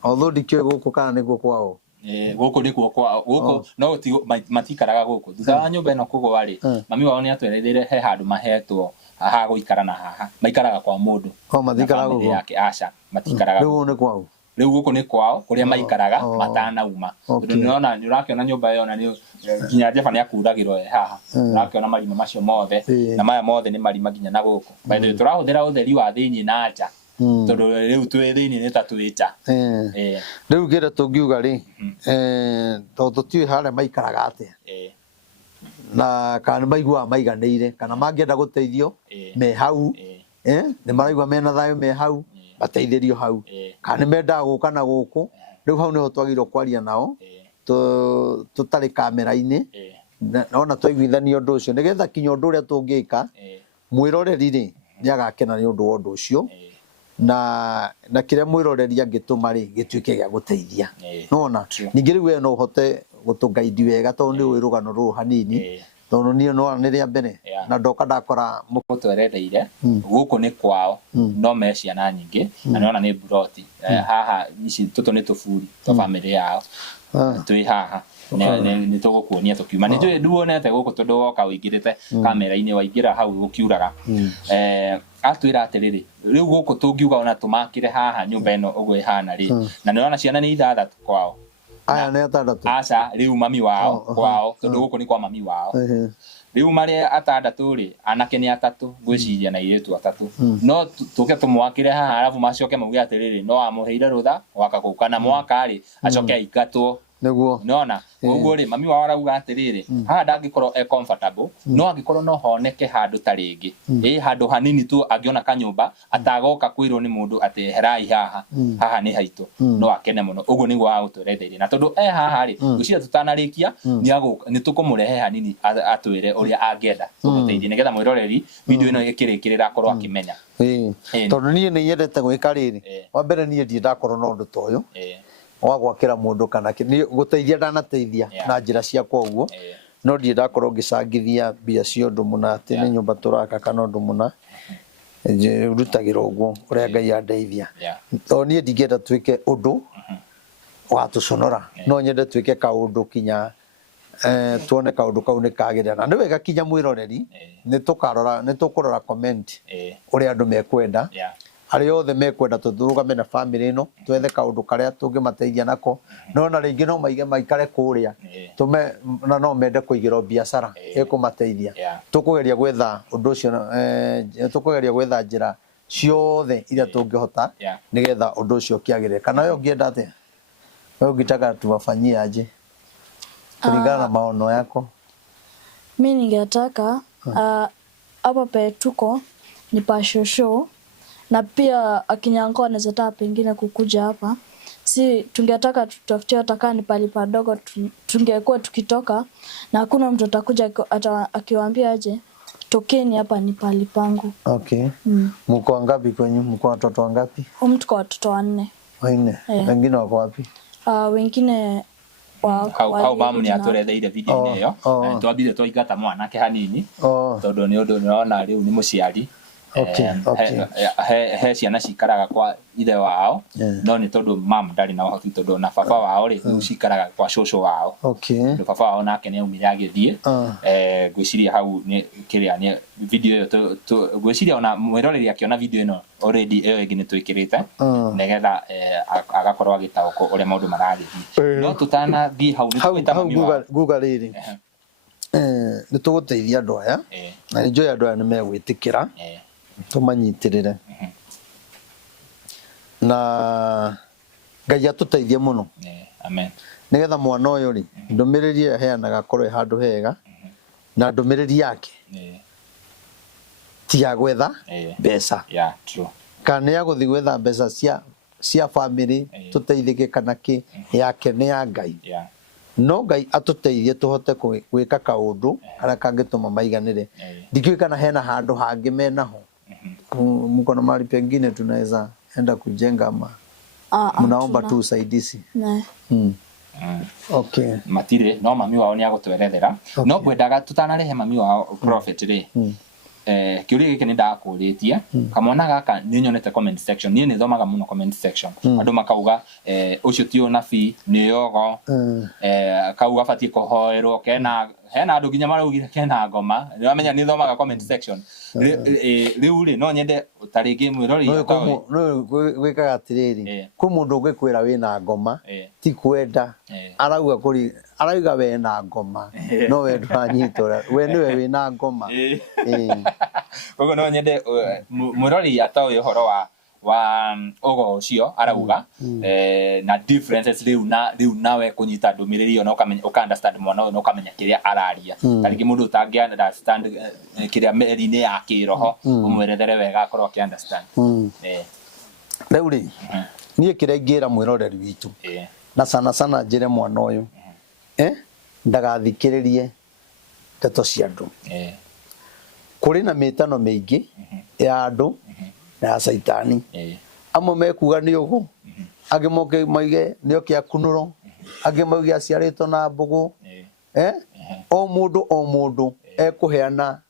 although dikio guku kana ni kwao guku ni kwao guku no matikaraga guku thutha wa nyumba ino kugwa ri mami wao ni atwereire he handu mahetwo haha guikara na haha maikaraga kwa mundu matikaraga guku yake aca matikaraga riu ni kwao riu guku ni kwao kuria maikaraga matanauma tondu niona ni urakiona nyumba iyo na ni ginya Jeva ni akuragirwo haha urakiona marima macio mothe na maya mothe ni marima ginya na guku baithe turahuthira utheri wa thiini na nja tondu riu twi thiini ni ta twita riu ngenda tungiuga ri to tutiui haria maikaraga atia na kana maigua maiganĩire kana mangĩenda gũteithio me hau nĩ maraigua mena thayũ me hau bateithĩrio hau kana nĩ mendaga gũka na gũkũ rĩu hau nĩho twagĩrĩirwo kwaria nao tũtarĩ kamera-inĩ ona twaiguithania ũndũ ũcio nĩgetha kinya ũndũ ũrĩa tũngĩka mwĩroreri rĩ nĩ agakena nĩ ũndũ wa ũndũ ũcio na kĩrĩa mwĩroreri angĩtũma rĩ gĩtuĩke gĩa gũteithia nona ningĩ rĩu we no ũhote gũtũgaidi wega tondũ nĩ ũĩ rũgano rũrũ hanini tondũ niĩ no nĩ rĩa mbere na ndoka ndakora mũtwerereire gũkũ nĩ kwao no me ciana nyingĩ na nĩ ona nĩ buroti haha ici tũtũ nĩ tũburi twa bamĩrĩ yao twĩ haha nĩ tũgũkuonia tũkiuma nĩ njũĩ nduonete gũkũ tondũ woka ũingĩrĩte kamera-inĩ waingĩra hau gũkiuraga atwĩra atĩrĩrĩ rĩu gũkũ tũngiuga ona tũmakĩre haha nyũmba ĩno ũguo ĩhana rĩ na nĩ ona ciana nĩ 6 kwao aya nĩ 6 aca rĩu mami wao kwao tondũ gũkũ nĩ kwa mami wao rĩu marĩ 6 rĩ anake nĩ 3 ngwĩciria na airĩtu 3 no tũke tũmwakĩre haha arabu macoke mauge atĩrĩrĩ no amũheire rũtha waka kũu kana mwaka rĩ acoke aingatwo nĩguo nona ũguo rĩ mami wao arauga atĩrĩrĩ haha ndangĩkorwo comfortable no angĩkorwo no honeke handũ ta rĩngĩ handũ hanini tu angĩona kanyũmba atagoka kwĩrwo nĩ mũndũ atĩ herai haha nĩ haitũ no akene mũno ũguo nĩguo agũtweretheire na tondũ haha rĩ ũcio tũtanarĩkia nĩ tũkũmũrehe hanini atwĩre ũrĩa angĩenda tũmũteithie nĩgetha mwĩroreri video ĩno ĩkĩrĩkĩrĩra akorwo akĩmenya tondũ niĩ nĩ nyendete gwĩka rĩrĩ wa mbere niĩ ndakorwo na ũndũ ta ũyũ wa gwakĩra mũndũ kana gũteithia ndanateithia na njĩra ciakwa ũguo no ndiĩ ndakorwo ngĩcangithia mbia cia ũndũ mũna atĩ nĩ nyũmba tũraka kana ũndũ mũna rutagĩra ũguo ũrĩa Ngai andeithia tondũ niĩ ndingĩenda tuĩke ũndũ wa tũconora no nyende tuĩke kaũndũ kinya tuone kaũndũ kau nĩ kagĩrĩra na nĩ wega kinya mwĩroreri nĩ tũkũrora comment ũrĩa andũ mekwenda arĩa othe mekwenda tũrũgame na family ĩno twethe kaũndũ karĩa tũngĩmateithia nako no na rĩngĩ no maige maikare kũrĩa tũme na no mende kũigĩrwo biacara ĩkũmateithia tũkũgeria gwetha ũndũ ũcio tũkũgeria gwetha njĩra ciothe iria tũngĩhota nĩgetha ũndũ ũcio kĩagĩrĩre kana wewe ũngĩenda atĩa wewe ũngĩtaka tuwafanyie aje kulingana na maono yako? Mimi ningetaka hapa pe tuko ni Passion Show na pia Akinyango anaweza taka pengine kukuja hapa. Si tungetaka tutafutie hata ni pali padogo tungekuwa tukitoka na hakuna mtu atakuja akiwaambia aje tokeni hapa ni pali pangu. Okay. Mko wangapi kwenye mko watoto wangapi? Tuko watoto 4. 4. Wengine wako wapi? Wengine hau mamu nĩ atũretheire video-inĩ ĩyo twambire twaingata mwanake hanini tondũ nĩ ũndũ nĩona rĩu nĩ mũciari he ciana cikaraga kwa ithe wao no nĩ tondũ mamu ndarĩ na ũhoti tondũ na baba wao rĩ cikaraga kwa cũcũ wao nĩ baba wao nake nĩ aumire agĩthiĩ ngwĩciria hau nĩ kĩrĩa nĩ video ĩyo ngwĩciria ona mwĩroreri akĩona video ĩno already ĩyo ĩngĩ nĩ twĩkĩrĩte nĩgetha agakorwo agĩtaũkwo ũrĩa maũndũ maragĩthiĩ no tũtanathiĩ hau nĩ twĩta mami wao Google rĩrĩ nĩ tũgũteithia andũ aya na nĩ njũĩ andũ aya nĩ megwĩtĩkĩra tũmanyitĩrĩre na Ngai atũteithie mũno amen nĩgetha mwana ũyũ rĩ ndũmĩrĩri ĩrĩa heanaga korwo handũ hega na ndũmĩrĩri yake ti ya gwetha mbeca kana ya gũthiĩ gwetha mbeca cia family tũteithĩke kana kĩ yake nĩ ya Ngai no Ngai atũteithie tũhote gwĩka kaũndũ karĩa kangĩtũma maiganĩre ndikĩũĩ kana hena handũ hangĩ menaho mko na mahali pengine tunaweza enda kujenga mnaomba tu usaidizi okay matire no mami wao nĩ agũtwerethera no kwendaga tutanarehe mami wao prophet rĩ kĩũria gĩkĩ nĩ ndakũrĩtie kamwana gaka nĩ nyonete comment section niĩ nĩ thomaga mũno comment section andũ makauga ũcio ti ũnabii nĩ yogo kauga batiĩ kũhoerwo hena andũ nginya maraugire kena ngoma nĩwamenya nĩ thomaga comment section rĩu rĩ no nyende ta rĩngĩ mwĩrori no gwĩkaga atĩrĩrĩ kwĩ mũndũ ũngĩkwĩra wĩna ngoma ti kwenda arauga we na ngoma no we ndũranyitwo we nĩwe wĩna ngoma koguo no nyende mwĩrori atoĩ ũhoro wa wa ogo ucio arauga na differences riu nawe kunyita ndumiriri ona uka understand mwana ona ukamenya kiria araria tariki mundu utangi understand kiria meri-ini ya kiroho umwerethere wega akorwo ki understand riu ri nie kiria ngira mwiroreri witu na sana njire mwana uyu ndagathikiririe ndeto cia andu kuri na mitano mingi ya andu na ya saitani amwe mekuga ni ugu age moke maige nio kia kunuro age mauge aciarito na mbugu o mundu ekuheana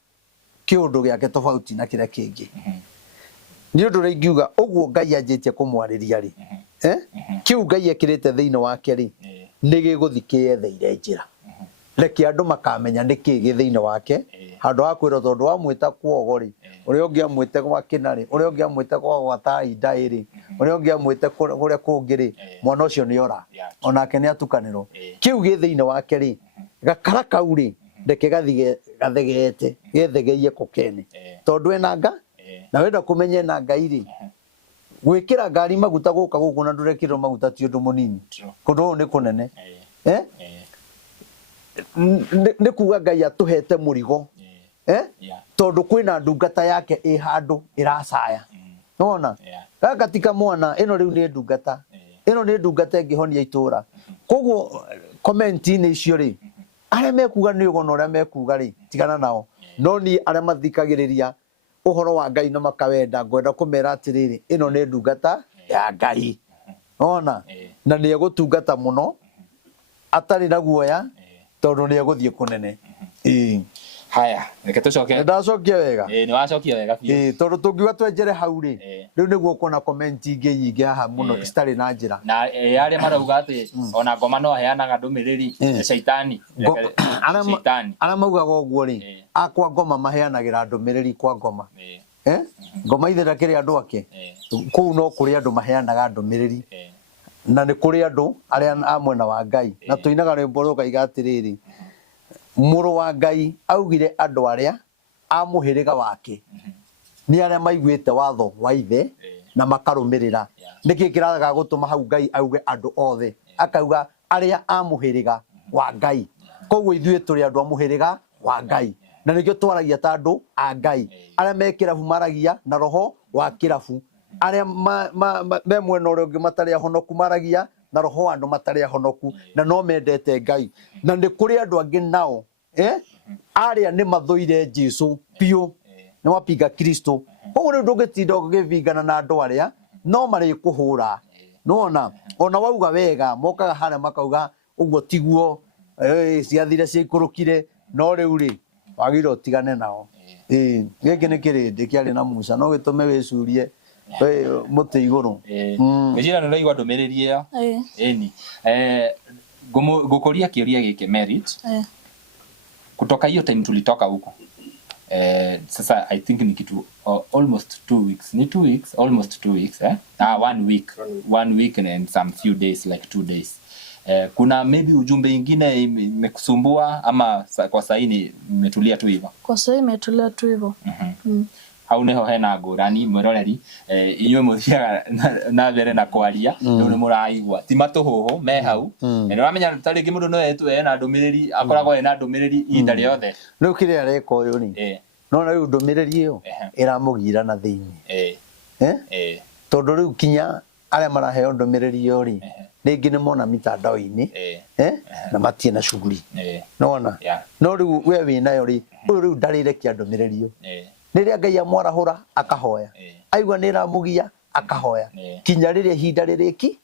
kiundu giake tofauti na kira kingi ni undu ringiuga uguo Ngai anjitie kumwariria ri kiu Ngai ekirite thiini wake ri ni giguthikietheire njira reke andu makamenya niki githiini wake handu ha kwira tondu wa mwita kuogori uria ungi amwite kwa kinari uria ungi amwite kwa gwata indairi uria ungi amwite kuria kungiri mwana ucio ni ora onake ni atukaniro kiu githiini wake ri gakara kau ri reke gathegete gethegeie kokene tondu enanga na wenda kumenya na Ngai ri gwikira ngari maguta guka guku na ndurekirwo maguta ti undu munini kundu ni kunene ni kuga Ngai atuhete murigo tondu kwina ndungata yake i handu iracaya nona katika mwana ino riu ni ndungata ino ni ndungata ingihonia itura koguo comment-ini icio ri aria mekuga ni ugo na aria mekuga ri tigana nao no ni aria mathikagiriria uhoro wa Ngai na makawenda ngwenda kumera atiriri ino ni ndungata ya Ngai nona na ni egutungata muno atari na guoya tondu ni eguthie kunene haya reke tucoke ndacokia wega ni wacokia wega biũ tondu tungiuga twenjere hau ri riu niguo kuona comment ingi nyingi haha muno citari na njira na aria marauga ati ona ngoma no aheanaga ndumiriri shaitani aria maugaga uguo ri akwa ngoma maheanagira ndumiriri kwa ngoma ngoma ithera kiri andu ake kuu no kuri andu maheanaga ndumiriri na ni kuri andu aria a mwena wa Ngai na tuinaga rwimbo rukaiga atiriri muru wa Ngai augire andu aria a muhiriga wake ni aria maiguite watho wa ithe na makarumirira niki kiraga gutuma hau Ngai auge andu othe akauga aria a muhiriga wa Ngai koguo ithuĩ turi andu a muhiriga wa Ngai na nikio twaragia ta andu a Ngai aria mekirabu maragia na roho wa kirabu aria me mwena uria ungi matari ahonoku maragia na roho andu matari ahonoku na no mendete Ngai na ni kuri andu angi nao aria ni mathoire Jesu piu ni wapinga Kristo koguo ni ndungitinda ugivingana na andu aria no mari kuhura nona ona wauga wega mokaga haria makauga uguo tiguo ciathire ciikurukire no riu ri wagiro tigane nao giki ni kirindi kiari na Musa no gitume wicurie muti iguru ngijira no igwa ndumiriri iyo eni gukuria kiuria giki merit kutoka hiyo time tulitoka huko sasa I think ni kitu almost 2 weeks ni 2 weeks almost 2 weeks 1 week and some few days like 2 days kuna maybe ujumbe ingine imekusumbua ama kwa sasa ni imetulia tu hivyo kwa sasa imetulia tu hivyo hau neho hena ngurani mwiroreri inywe muthiaga na mbere na kwaria no ni muraigwa ti matuhuhu me hau ni uramenya tariki mundu no etu ena ndumiriri akoragwo ena ndumiriri inda riothe riu kiria reka uyu ni no na riu ndumiriri iyo iramugira na thiini tondu riu kinya aria maraheo ndumiriri iyo ri ringi ni mona mitandao-ini na matie na shughuli nona no riu we winayo ri riu ndarire kia ndumiriri iyo niria Ngai amwarahura akahoya aigua niramugia akahoya kinya riria hinda ririki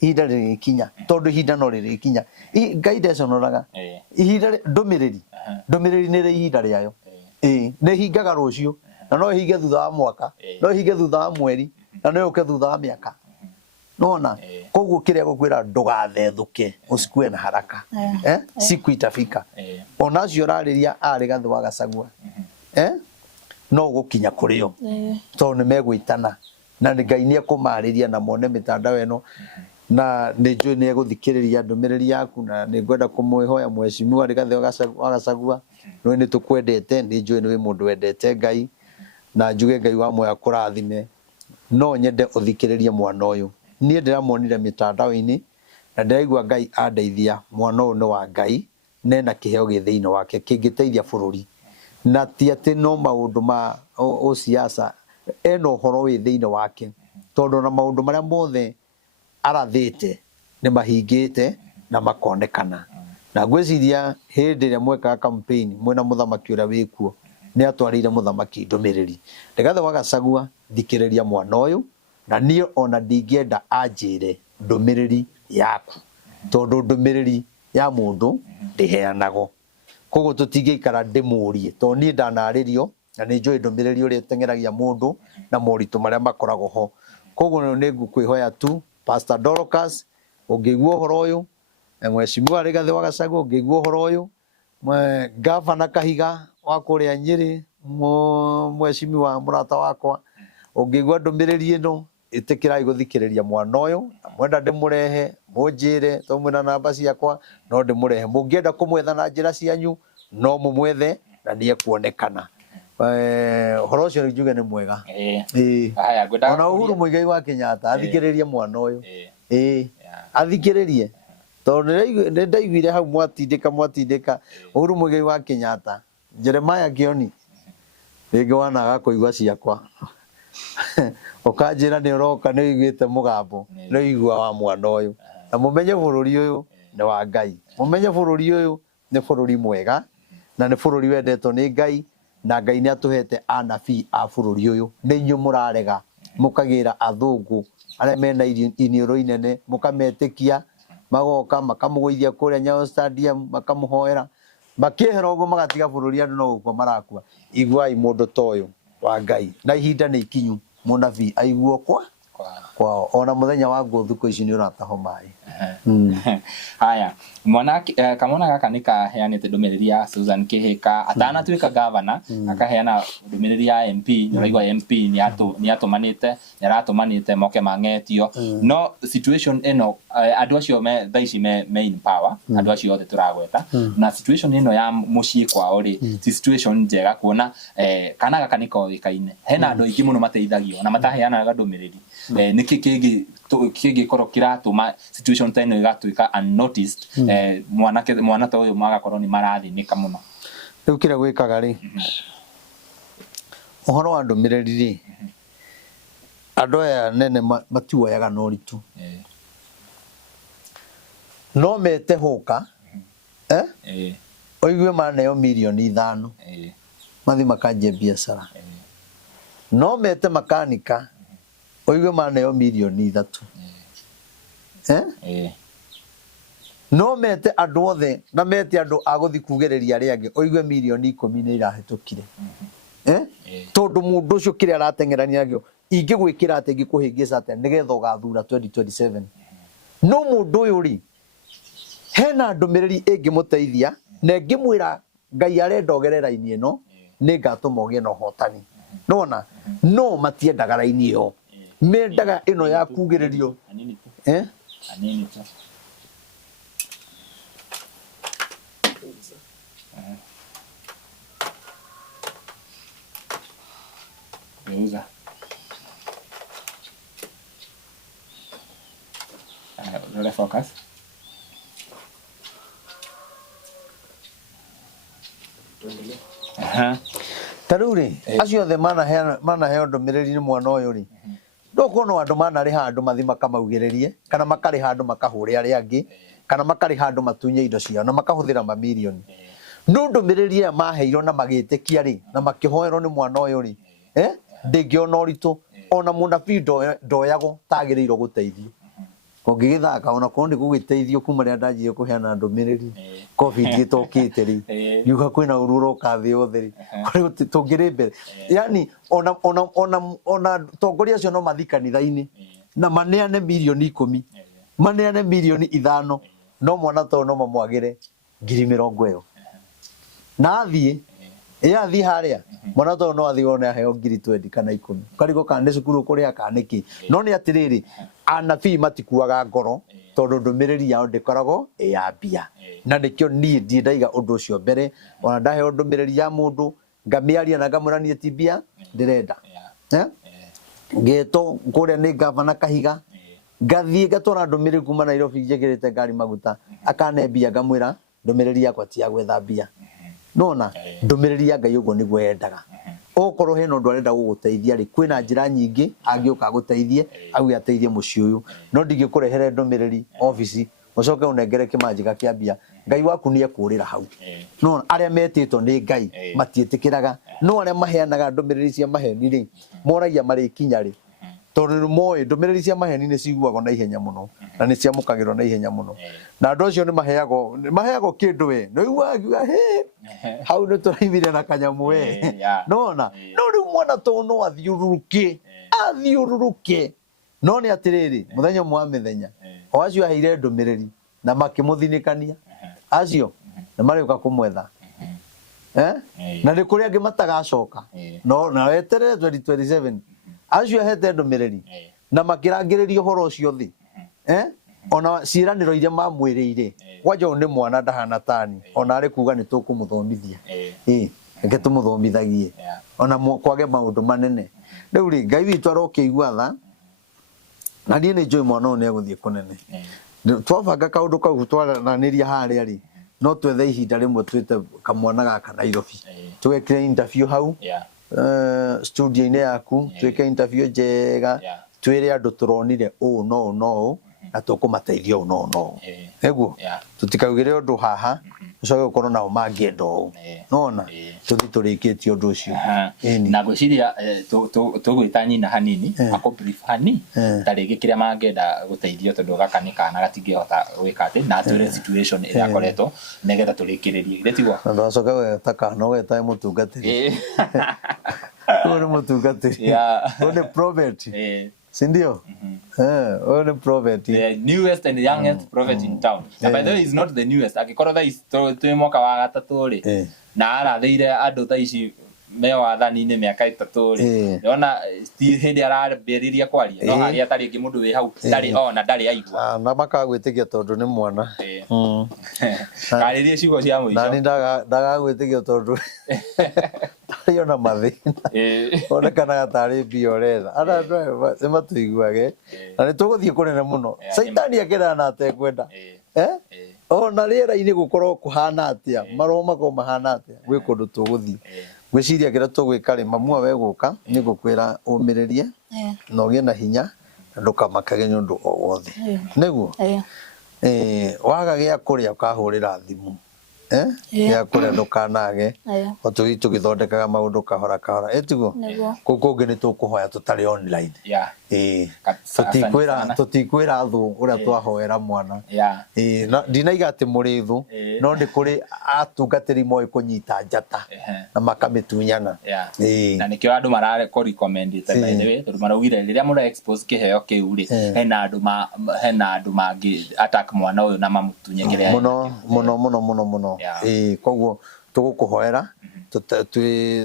hinda ririkinya tondu hinda no ririkinya Ngai ndeconoraga ihinda ndumiriri ni ihinda riayo ni hingaga rucio na no hinge thutha wa mwaka no hinge thutha wa mweri na no uke thutha wa miaka nona koguo kiria gukwira ndugathethuke usikue na haraka siku itafika onacio rariria ari gathu wa Gacagua no gukinya kurio to ni megwitana na Ngai ni akumariria na mone mitandao eno na ni njui ni eguthikiriria ndumiriri yaku na ni ngwenda kumwihoya mweshimiwa Rigathi wa Gacagua no ni tukwendete ni njui ni mundu wendete Ngai na njuge Ngai wa moya kurathime no nyende uthikiririe mwana uyu nie ndiramuonire mitandao-ini na ndiraigua Ngai andeithia mwana uyu ni wa Ngai nena kiheo githiini wake kingiteithia bururi na ti ati no maundu ma o siasa eno horo wi thiini wake tondu na maundu maria mothe arathite ni mahingite na makonekana na gwiciria hindi ria mweka campaign mwena muthamaki uria wikuo ni atwarire muthamaki ndumiriri Rigathi wa Gachagua thikiriria mwana uyu na nie ona ndingienda anjire ndumiriri yaku tondu ndumiriri ya mundu ndiheanago koguo tutingiikara ndimurie tondu nie ndanaririo na ni njui ndumiriri uria tengeragia mundu na moritu maria makorago ho koguo ni ngukwihoya tu Pastor Dorcas ungigua horo uyu Mheshimiwa Rigathi wa Gachagua ungigua horo uyu Gavana Kahiga wa kuria Nyeri Mheshimiwa murata wakwa ungigua ndumiriri ino itikirai guthikiriria mwana uyu mwenda ndimurehe munjire to mwina namba ciakwa no ndimurehe mungienda kumwetha na njira cianyu no mumwethe na nie kuonekana horo ucio njuge ni mwega haya ngwenda ona Uhuru Muigai wa Kenyatta athikiririe mwana uyu athikiririe tondu ni ndaiguire hau mwatindika Uhuru Muigai wa Kenyatta Jeremiah Kioni ringi wanaga kuigua ciakwa ukanjira ni uroka ni wiguite mugambo ni wigua wa mwana uyu na mumenye bururi uyu ni wa Ngai mumenye bururi uyu ni bururi mwega na ni bururi wendetwo ni Ngai na Ngai ni atuhete anabii a bururi uyu ni nyu murarega mukagira athungu aria mena inioro inene mukametikia magoka makamugoithia kuria Nyayo Stadium makamuhoera makihera uguo magatiga bururi andu no gukwa marakua iguai mundu toyo wa Ngai na ihinda ni ikinyu munabii aiguo kwa ona muthenya wa nguthuko ici ni urataho mai haya mwana kamona gaka nikaheanite ndumiriri ya Susan Kihika atana tuika governor akaheana ndumiriri ya MP niraigwa MP ni atumanite yaratumanite moke mangetio no situation eno andu acio me thaici me in power andu acio othe turagweta na situation eno ya mucii kwao ri ti situation njega kuona kana gaka niko ikaine hena andu ingi muno mateithagio na mataheana ndumiriri niki kingi korwo kiratuma situation teno igatuika unnoticed mwana ta uyu magakorwo ni marathinika muno riu kira gwikaga ri uhoro wa ndumiriri ri andu aya nene matuoyaga no ritu no mete huka oigue maneo milioni 5 mathi makanjie biashara no mete makanika oigue maneo milioni 3 no mete andu othe na mete andu aguthi kugeriria ri ange oigue milioni 10 ni irahetukire tondu mundu ucio kire aratengerania gyo ingigwikira ate ngikuhingica ate nigetha ugathura 2027 no mundu uyu ri hena ndumiriri ingimuteithia na ngimwira Ngai arenda ogerera-ini ino ni ngatuma ogie na hotani nona no matiendaga raini iyo mendaga ino ya kugiririo anini tu Geuza role focus taruri acio the mana he ndumiriri ni mwana uyu ri ndokono andu mana ri handu mathi makamaugirerie kana makari handu makahuri ari angi kana makari handu matunye indo ciao na makahuthira mamilioni no ndumiriri maheiro na magitikia ri na makihoerwo ni mwana uyu ri ndingiona uritu ona munabii ndoyago tagirirwo guteithio ngigithaka ona kondi gugiteithio kuma ria ndanjie kuheana ndumiriri covid gitokite ri yuga kwina ururo kathi othe ri tungiri mbere yani ona tongoria cio no mathi kanitha-ini na maneane milioni 10 maneane milioni 5 no mwana to no mamwagire 70,000 na athie athie haria mwana to no athie ona heo 20 kana 10 karigo kande cukuru kuria kaniki no ni atiriri anabii matikuaga ngoro tondu ndumiriri yao ndikarago ya mbia na nikio ni ndaiga undu ucio mbere ona ndahe ndumiriri ya mundu ngamiaria na ngamuranie tibia ndirenda Geto kuria ni gavana Kahiga ngathie gatwara ndumiriri kuma Nairobi njegirite ngari maguta akanembia ngamwira ndumiriri yakwa ti ya gwethambia nona ndumiriri ya Ngai uguo niguo yendaga okorwo hena undu arenda guguteithia ri kwina njira nyingi angioka guteithie auge ateithie muci uyu no ndingikurehere ndumiriri office ucoke unengere kimanjika kiambia Ngai waku ni ekurira hau no aria metitwo ni Ngai matietikiraga no aria maheanaga ndumiriri cia maheni ri moragia mari kinya ri tondu moe ndumiriri cia maheni ni ciguagwo na ihenya muno na ni ciamukagirwo na ihenya muno na andu acio ni maheago kindu we no igua he hau ni turaithire na kanyamu we nona no riu mwana to no athiururuke no ni atiriri muthenya mwa mithenya o acio aheire ndumiriri na makimuthinikania acio ni mariuka kumwetha na ni kuria angi matagacoka no na weterere 2027 acio hete ndumiriri na makirangiririo horo cio thi ona ciraniro iria mamwirire wajo ni mwana ndahana tani ona ari kuga ni tukumuthomithia reke tumuthomithagie ona kwage maundu manene riu ri Ngai witu arokeigua tha na nie ni njoi mwana one guthie kunene twabanga kaundu kau twaraniria haria ri no twethe ihinda rimwe twite kamwana gaka Nairobi tugekire interview hau studio ine yaku twike interview njega twire andu turonire no na tukumateithia no eguo tutikaugire undu haha ucoke ukorwo nao mangienda u nona tuthi turikitie undu ucio na gwiciria tugwita nyina hanini ako brief hani tarigi kiria mangienda guteithio tondu gaka ni kana gatingihota gwika ati na twire situation ira koretwo negetha turikiririe gitigwo ndo acoka weta kana weta mutungatiri uri mutungatiri uri prophet sindio uri prophet the newest and youngest prophet in town and by the way he's not the newest akikorwo tha twi mwaka wa gatatu ri na aratheire andu tha ici me wathani-ini miaka 3 ri ndona still hindi arambiriria kwaria no haria tari ngi mundu wi hau tari ona ndari aigua na makagwitikia tondu ni mwana karirie ciugo cia muico nani ndagagwitikia tondu tari ona mathina onekanaga tari mbio retha ana ndio matuiguage na ni tuguthie kunene muno Saitani akira na atekwenda ona riera-ini gukorwo kuhana atia maroma mako mahana atia gwi kundu tuguthie gwiciria kira tugwika ri mamua we guka ni gukwira umiririe no gie na hinya ndukamakage nyundu o wothe niguo waga gia kuria ukahurira thimu gia kuria ndukanage otugi tugithondekaga maundu kahora etiguo kukungi ni tukuhoya tutari online tutikwira thu uria twahoera mwana ndinaiga ati muri thu no ndi kuri atungatiri moi kunyita njata na makamitunyana na nikio andu marare ko recommend it by the way tondu maraugire riria mura expose kiheo kiu ri hena andu mangi attack mwana uyu na mamutunyekere muno koguo tugukuhoera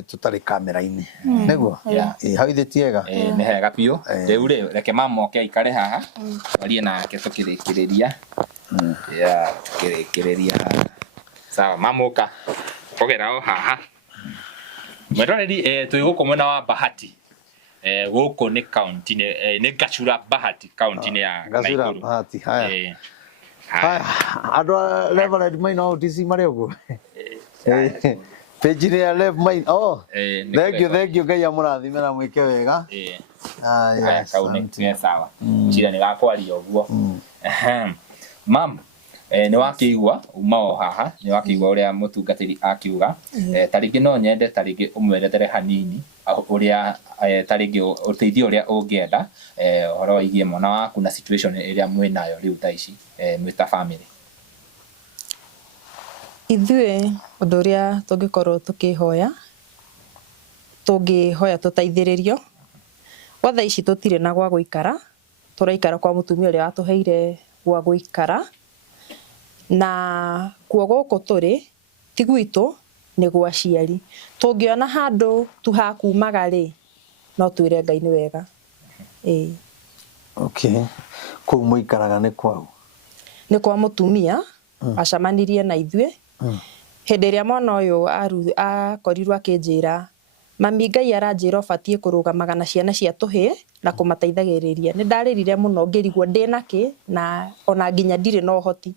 tutari kamera-ini niguo hau ithetiega ni hega piu riu ri reke mamoke aikare haha arie nake tukirikiriria tukirikiriria sawa mamoka kogera o haha mweroreri twi guku mwena wa Bahati guku ni county ni Gachura Bahati county ni ya Gachura Bahati haya andu Reverend Maina OTC mari uguo page ya left main thank you Ngai amurathimera mwike wega haya kaune sawa chira ni gakwaria uguo mam ni wakigwa umao haha ni wakigwa uria mutungatiri akiuga taringi no nyende taringi umwerethere hanini uria taringi uteithio uria ungienda horo igie mwana waku na situation iria mwinayo riu ta ici mwita family ithue undu uria tungikorwo tukihoya tutaithiririo watha ici tutire na gwa guikara turaikara kwa mutumia uria atuheire gwa guikara na kuo guku turi ti gwitu ni gwa ciari tungiona handu tuhakumaga ri no twire Ngai ni wega okay ku muikaraga ni kwao ni kwa mutumia acamanirie na ithue hindi ria mwana uyu akorirwo akinjira mami Ngai aranjira batie kurugamaga na ciana cia tuhii na kumateithagiriria ni ndaririre muno ngirigwo ndinaki na ona nginya ndire no hoti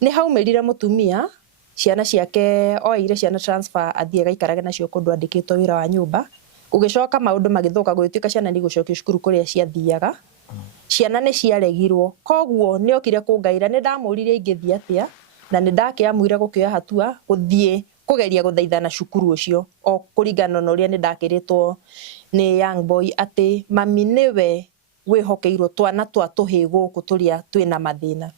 ni haumirire mutumia ciana ciake oire ciana transfer athie gaikarage nacio kundu andikitwo wira wa nyumba ugicoka maundu magithuka gwituika ciana ni gucokio cukuru kuria ciathiaga ciana ni ciaregirwo koguo ni okire kungaira ni ndamurire ingithia atia na ni ndakiamwire gukioya hatua guthie kugeria guthaithana cukuru ucio o kuringana na uria ni ndakiritwo ni young boy ati mami niwe wihokeirwo twana twa tuhii guku turia twina mathina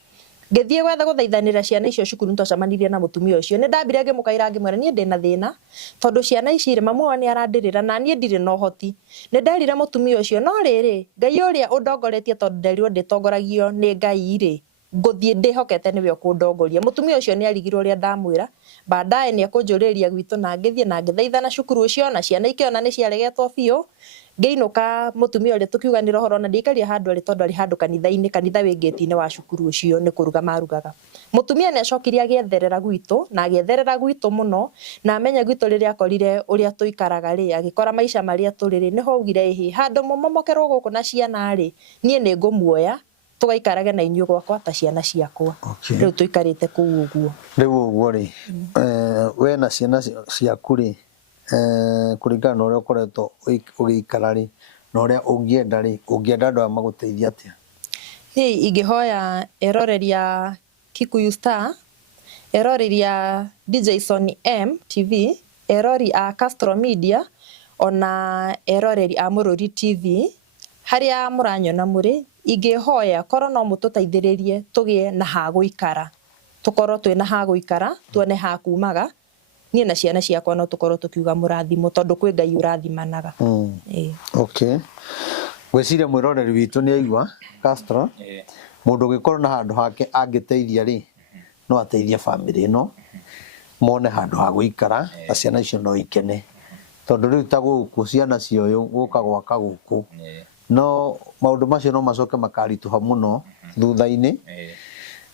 ngithie gwetha guthaithanira ciana icio cukuru ntwacamanirie na mutumia ucio ni ndambire ngimukaira ngimwira nie ndina thina tondu ciana ici ri mamu wani arandirira na nie ndire no hoti ni nderire mutumia ucio no riri Ngai uria undongoretie tondu nderirwo nditongoragio ni Ngai ri nguthie ndihokete niwe ukundongoria mutumia ucio ni arigirwo uria ndamwira baadaye ni akunjuriria gwitu na ngithie na ngithaithana cukuru ucio na ciana ikiona ni ciaregetwo biu ngiinuka mutumia uria tukiuganira horo na ndikaria handu ari tondu ari handu kanitha wingiti-ini wa cukuru ucio ni kuruga marugaga mutumia ni acokirie agietherera gwitu na agietherera gwitu muno na amenya gwitu riria akorire uria tuikaraga ri agikora maisha maria turiri ni hougire ihi handu mumomokerwo guku na ciana ri nie ni ngumuoya tugaikarage na inyuo gwakwa ta ciana ciakwa riu tuikarite kuu uguo riu uguo ri we na ciana ciaku ri kuringana na uria ukoretwo ugiikara ri na uria ungienda andu maguteithia atia ingihoya eroreria Kikuyu Star eroreria DJson M TV erori a Castro Media ona eroreri a Mururi TV haria muranyona muri ingihoya korwo no mututeithiririe tugie na ha guikara tukorwo twina ha guikara tuone ha kumaga nie na ciana ciakwa no tukorwo tukiuga murathimo tondu kwi Ngai urathimanaga okay gwiciria mwiroreri witu ni aigua Castro mundu gikorwo na handu hake angiteithia ri no ateithia family ino mone handu ha guikara na ciana icio no ikene tondu riu ta guku ciana cioyo guka gwaka guku no maundu macio no macoke makarituha muno thutha-ini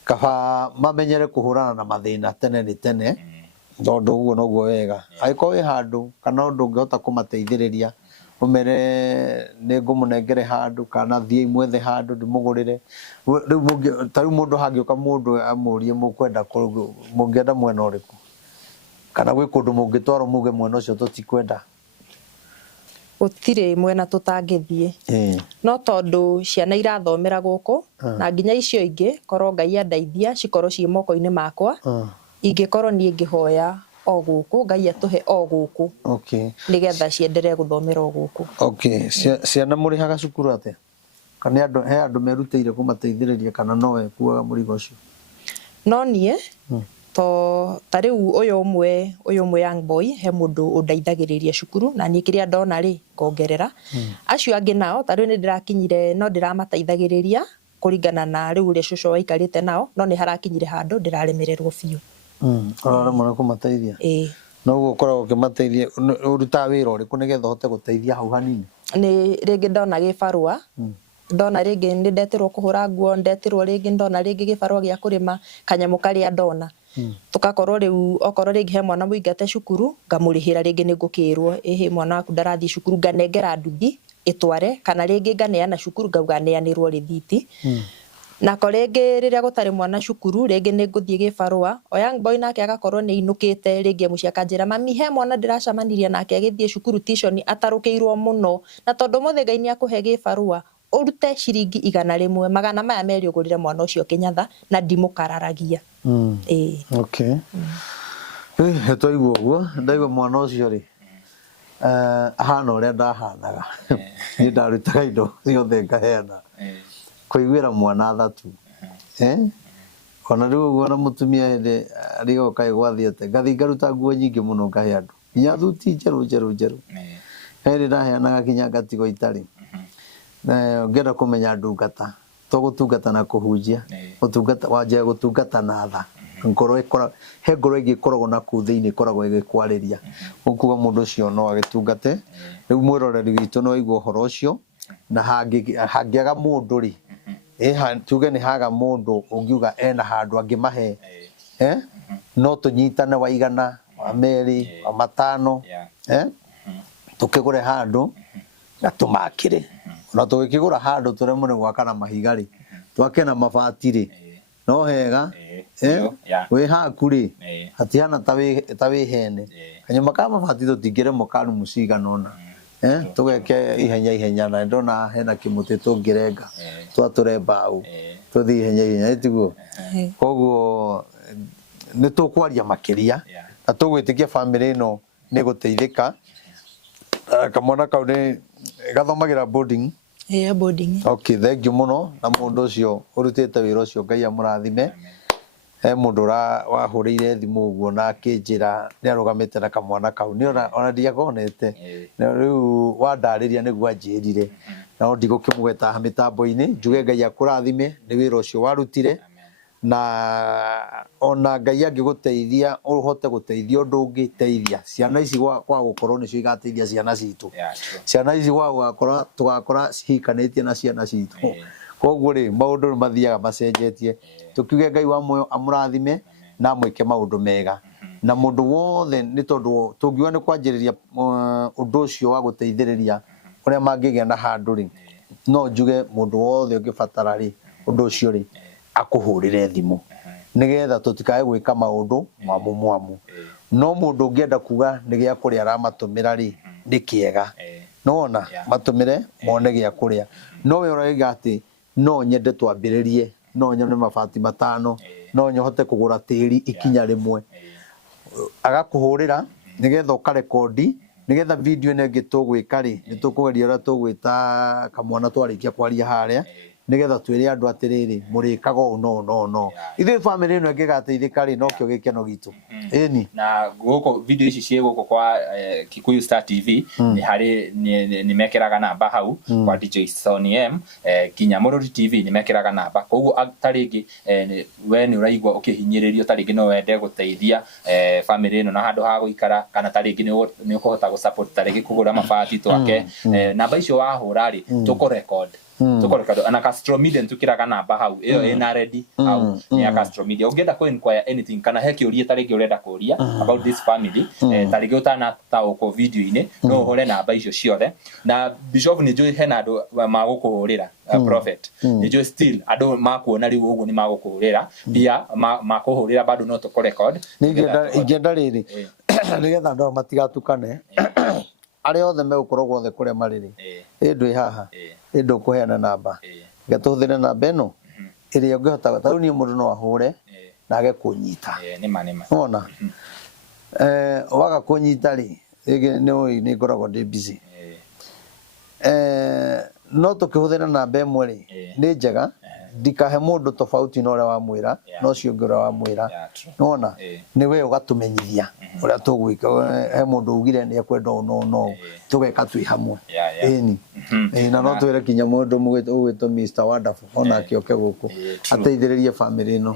kaba mamenyere kuhurana na mathina tene ni tene tondu uguo noguo wega aiko wi handu kana undu ungihota kumateithiriria umere ni ngumunengere handu kana thie imwethe handu ndimugurire riu tariu mundu hangioka mundu amurie mukwenda mungienda mwena uriku kana gwi kundu mungitwaro muge mwena ucio tutikwenda gutire mwena tutangithie no tondu ciana irathomera guku na nginya icio ingi korwo Ngai andeithia cikorwo ci moko-ini makwa ingikorwo nie ngihoya o guku Ngai atuhe o guku nigetha cienderee guthomera o guku ciana murihaga cukuru atia kana andu merutĩire kumateithĩrĩria kana nowe kuaga mũrigo ũcio no nie to tariu uyu umwe young boy he mundu undeithagiriria cukuru na nie kiria ndona ri ngongerera acio angi nao tariu ni ndirakinyire no ndiramateithagiriria kuringana na riu ria cucu waikarite nao no ni harakinyire handu ndiraremererwo biu uraremera kumateithia no uguo ukoragwo ukimateithia uruta wira uriku nigetha uhote guteithia hau hanini ni ringi ndona gibarua ndona ringi ni ndetirwo kuhura nguo ndetirwo ringi ndona ringi gibarua gia kurima kanyamu karia ndona tukakorwo riu okorwo ringi he mwana muingate cukuru ngamurihira ringi ni ngukirwo ehe mwana waku ndarathie cukuru nganengera nduthi itware kana ringi nganeana cukuru ngauga neanirwo rithiti na korenge riria gutari mwana cukuru ringi ni nguthie gibarua o young boy nake agakorwo ni inukite ringi mucia kanjira mami he mwana ndiracamaniria nake agithie cukuru tuition atarukirwo muno na tondu muthe Ngai ni akuhe gibarua urute ciringi 100 magana maya meri ugurire mwana ucio kinyatha na ndimukararagia hetoigwo uguo ndaigwa mwana ucio ri ahana uria ndahanaga ni ndarutaga indo ciothe ngaheana kuiguira mwana thatu ona riu uguo na mutumia hindi arioka igwathiete ngathi ngaruta nguo nyingi muno ngahe andu inya thuti njeru hindi ndaheanaga kinya ngatigo itari ngenda kumenya ndungata tugutungata na kuhunjia utungata wanje gutungata na tha ngoro ikora he ngoro igikoragwo na ku thiini ikoragwo igikwariria ukuga mundu ucio no agitungate riu mwiroreri witu no igwo horo ucio na hangiaga mundu ri tuge ni haga mundu ungiuga ena handu angimahe no tunyitane wa igana wa meri wa matano tukigure handu gatumakire na tukigura handu turemwe gwaka na mahigari twake na mabati ri no hega we hakuri hatiana tawi hene kanyuma kama mabati tutigire mukanu musiga nona tugeke ihenya na ndona hena kimuti tungirenga twature mbau tuthi ihenya itiguo koguo ni tukwaria makiria na tugwitikia family no ni guteithika kamwana kau ni gathomagira boarding boarding okay thank you muno na mundu ucio urutite wira ucio Ngai amurathime mundu wahurire thimu uguo na akinjira ni arugamite na kamwana kau ni ona ndiakonete na riu wandariria niguo anjirire na ndigukimugeta mitambo-ini njuge Ngai akurathime ni wira ucio warutire na ona Ngai angiguteithia uhote guteithia undu ungiteithia ciana ici kwa gukorwo nicio igateithia ciana citu ciana ici gwa tugakora cihikanitie na ciana citu koguo ri maundu mathiaga macenjetie tukiuge Ngai wa moyo amurathime na mwike maundu mega na mundu wothe ni tondu tungiwa ni kwanjiriria undu ucio wa guteithiriria uria mangigia na handu ri no njuge mundu wothe ungibatara ri undu ucio ri akuhurire thimu nigetha tutikae gwika maundu mwamu no mundu ungienda kuga ni gia kuria aramatumira ri ni kiega nona matumire mone gia kuria no we uraiga ati no nyende twambiririe no nyone mabati matano no nyohote kugura tiri ikinya rimwe agakuhurira nigetha ukarekodi nigetha video ino ingi tugwika ri ni tukugeria ura tugwita kamwana twarikia kwaria haria nigetha twire andu atiriri murikaga no ithe family ino ingigateithika ri no kio gikeno gitu eni na guko video ici cie guko kwa Kikuyu Star TV ni hari ni mekeraga namba hau kwa DJ Sony M kinya Murori TV ni mekeraga namba koguo ataringi we ni uraigwa ukihinyiririo taringi no wende guteithia family ino na handu ha guikara kana taringi ni ukuhota gu support taringi kugura mabati twake namba icio wahura ri tuko record ana Castro Media tukiraga namba hau iyo ina ready hau ni Castro Media ungienda ko inquire anything kana heki urie taringi urenda kuria about this family taringi utana tauko video ine no hore namba icio ciothe na Bishop ni joy hena andu magukuhurira prophet ni joy still andu makuona riu uguo ni magukuhurira bia makuhurira bado no to record ingenda riri nigetha andu matigatukane ari othe megukorwo guothe kuria mariri ndwi haha ndo kuheana namba gatuthire namba ino iria ungihota tau ni mundu no ahure na age kunyita nima ona waga kunyita ri ni ngoragwo ndi busy no tukihuthira namba imwe ri ni njega ndikahe mundu tofauti no ria wa mwira no cio ngira wa mwira nona ni we ugatumenyithia uria tugwika he mundu ugire ni ekwenda no tugeka twi hamwe eni na no twire kinya mundu mugwito Mr Wonderful ona kioke guku ateithiririe family no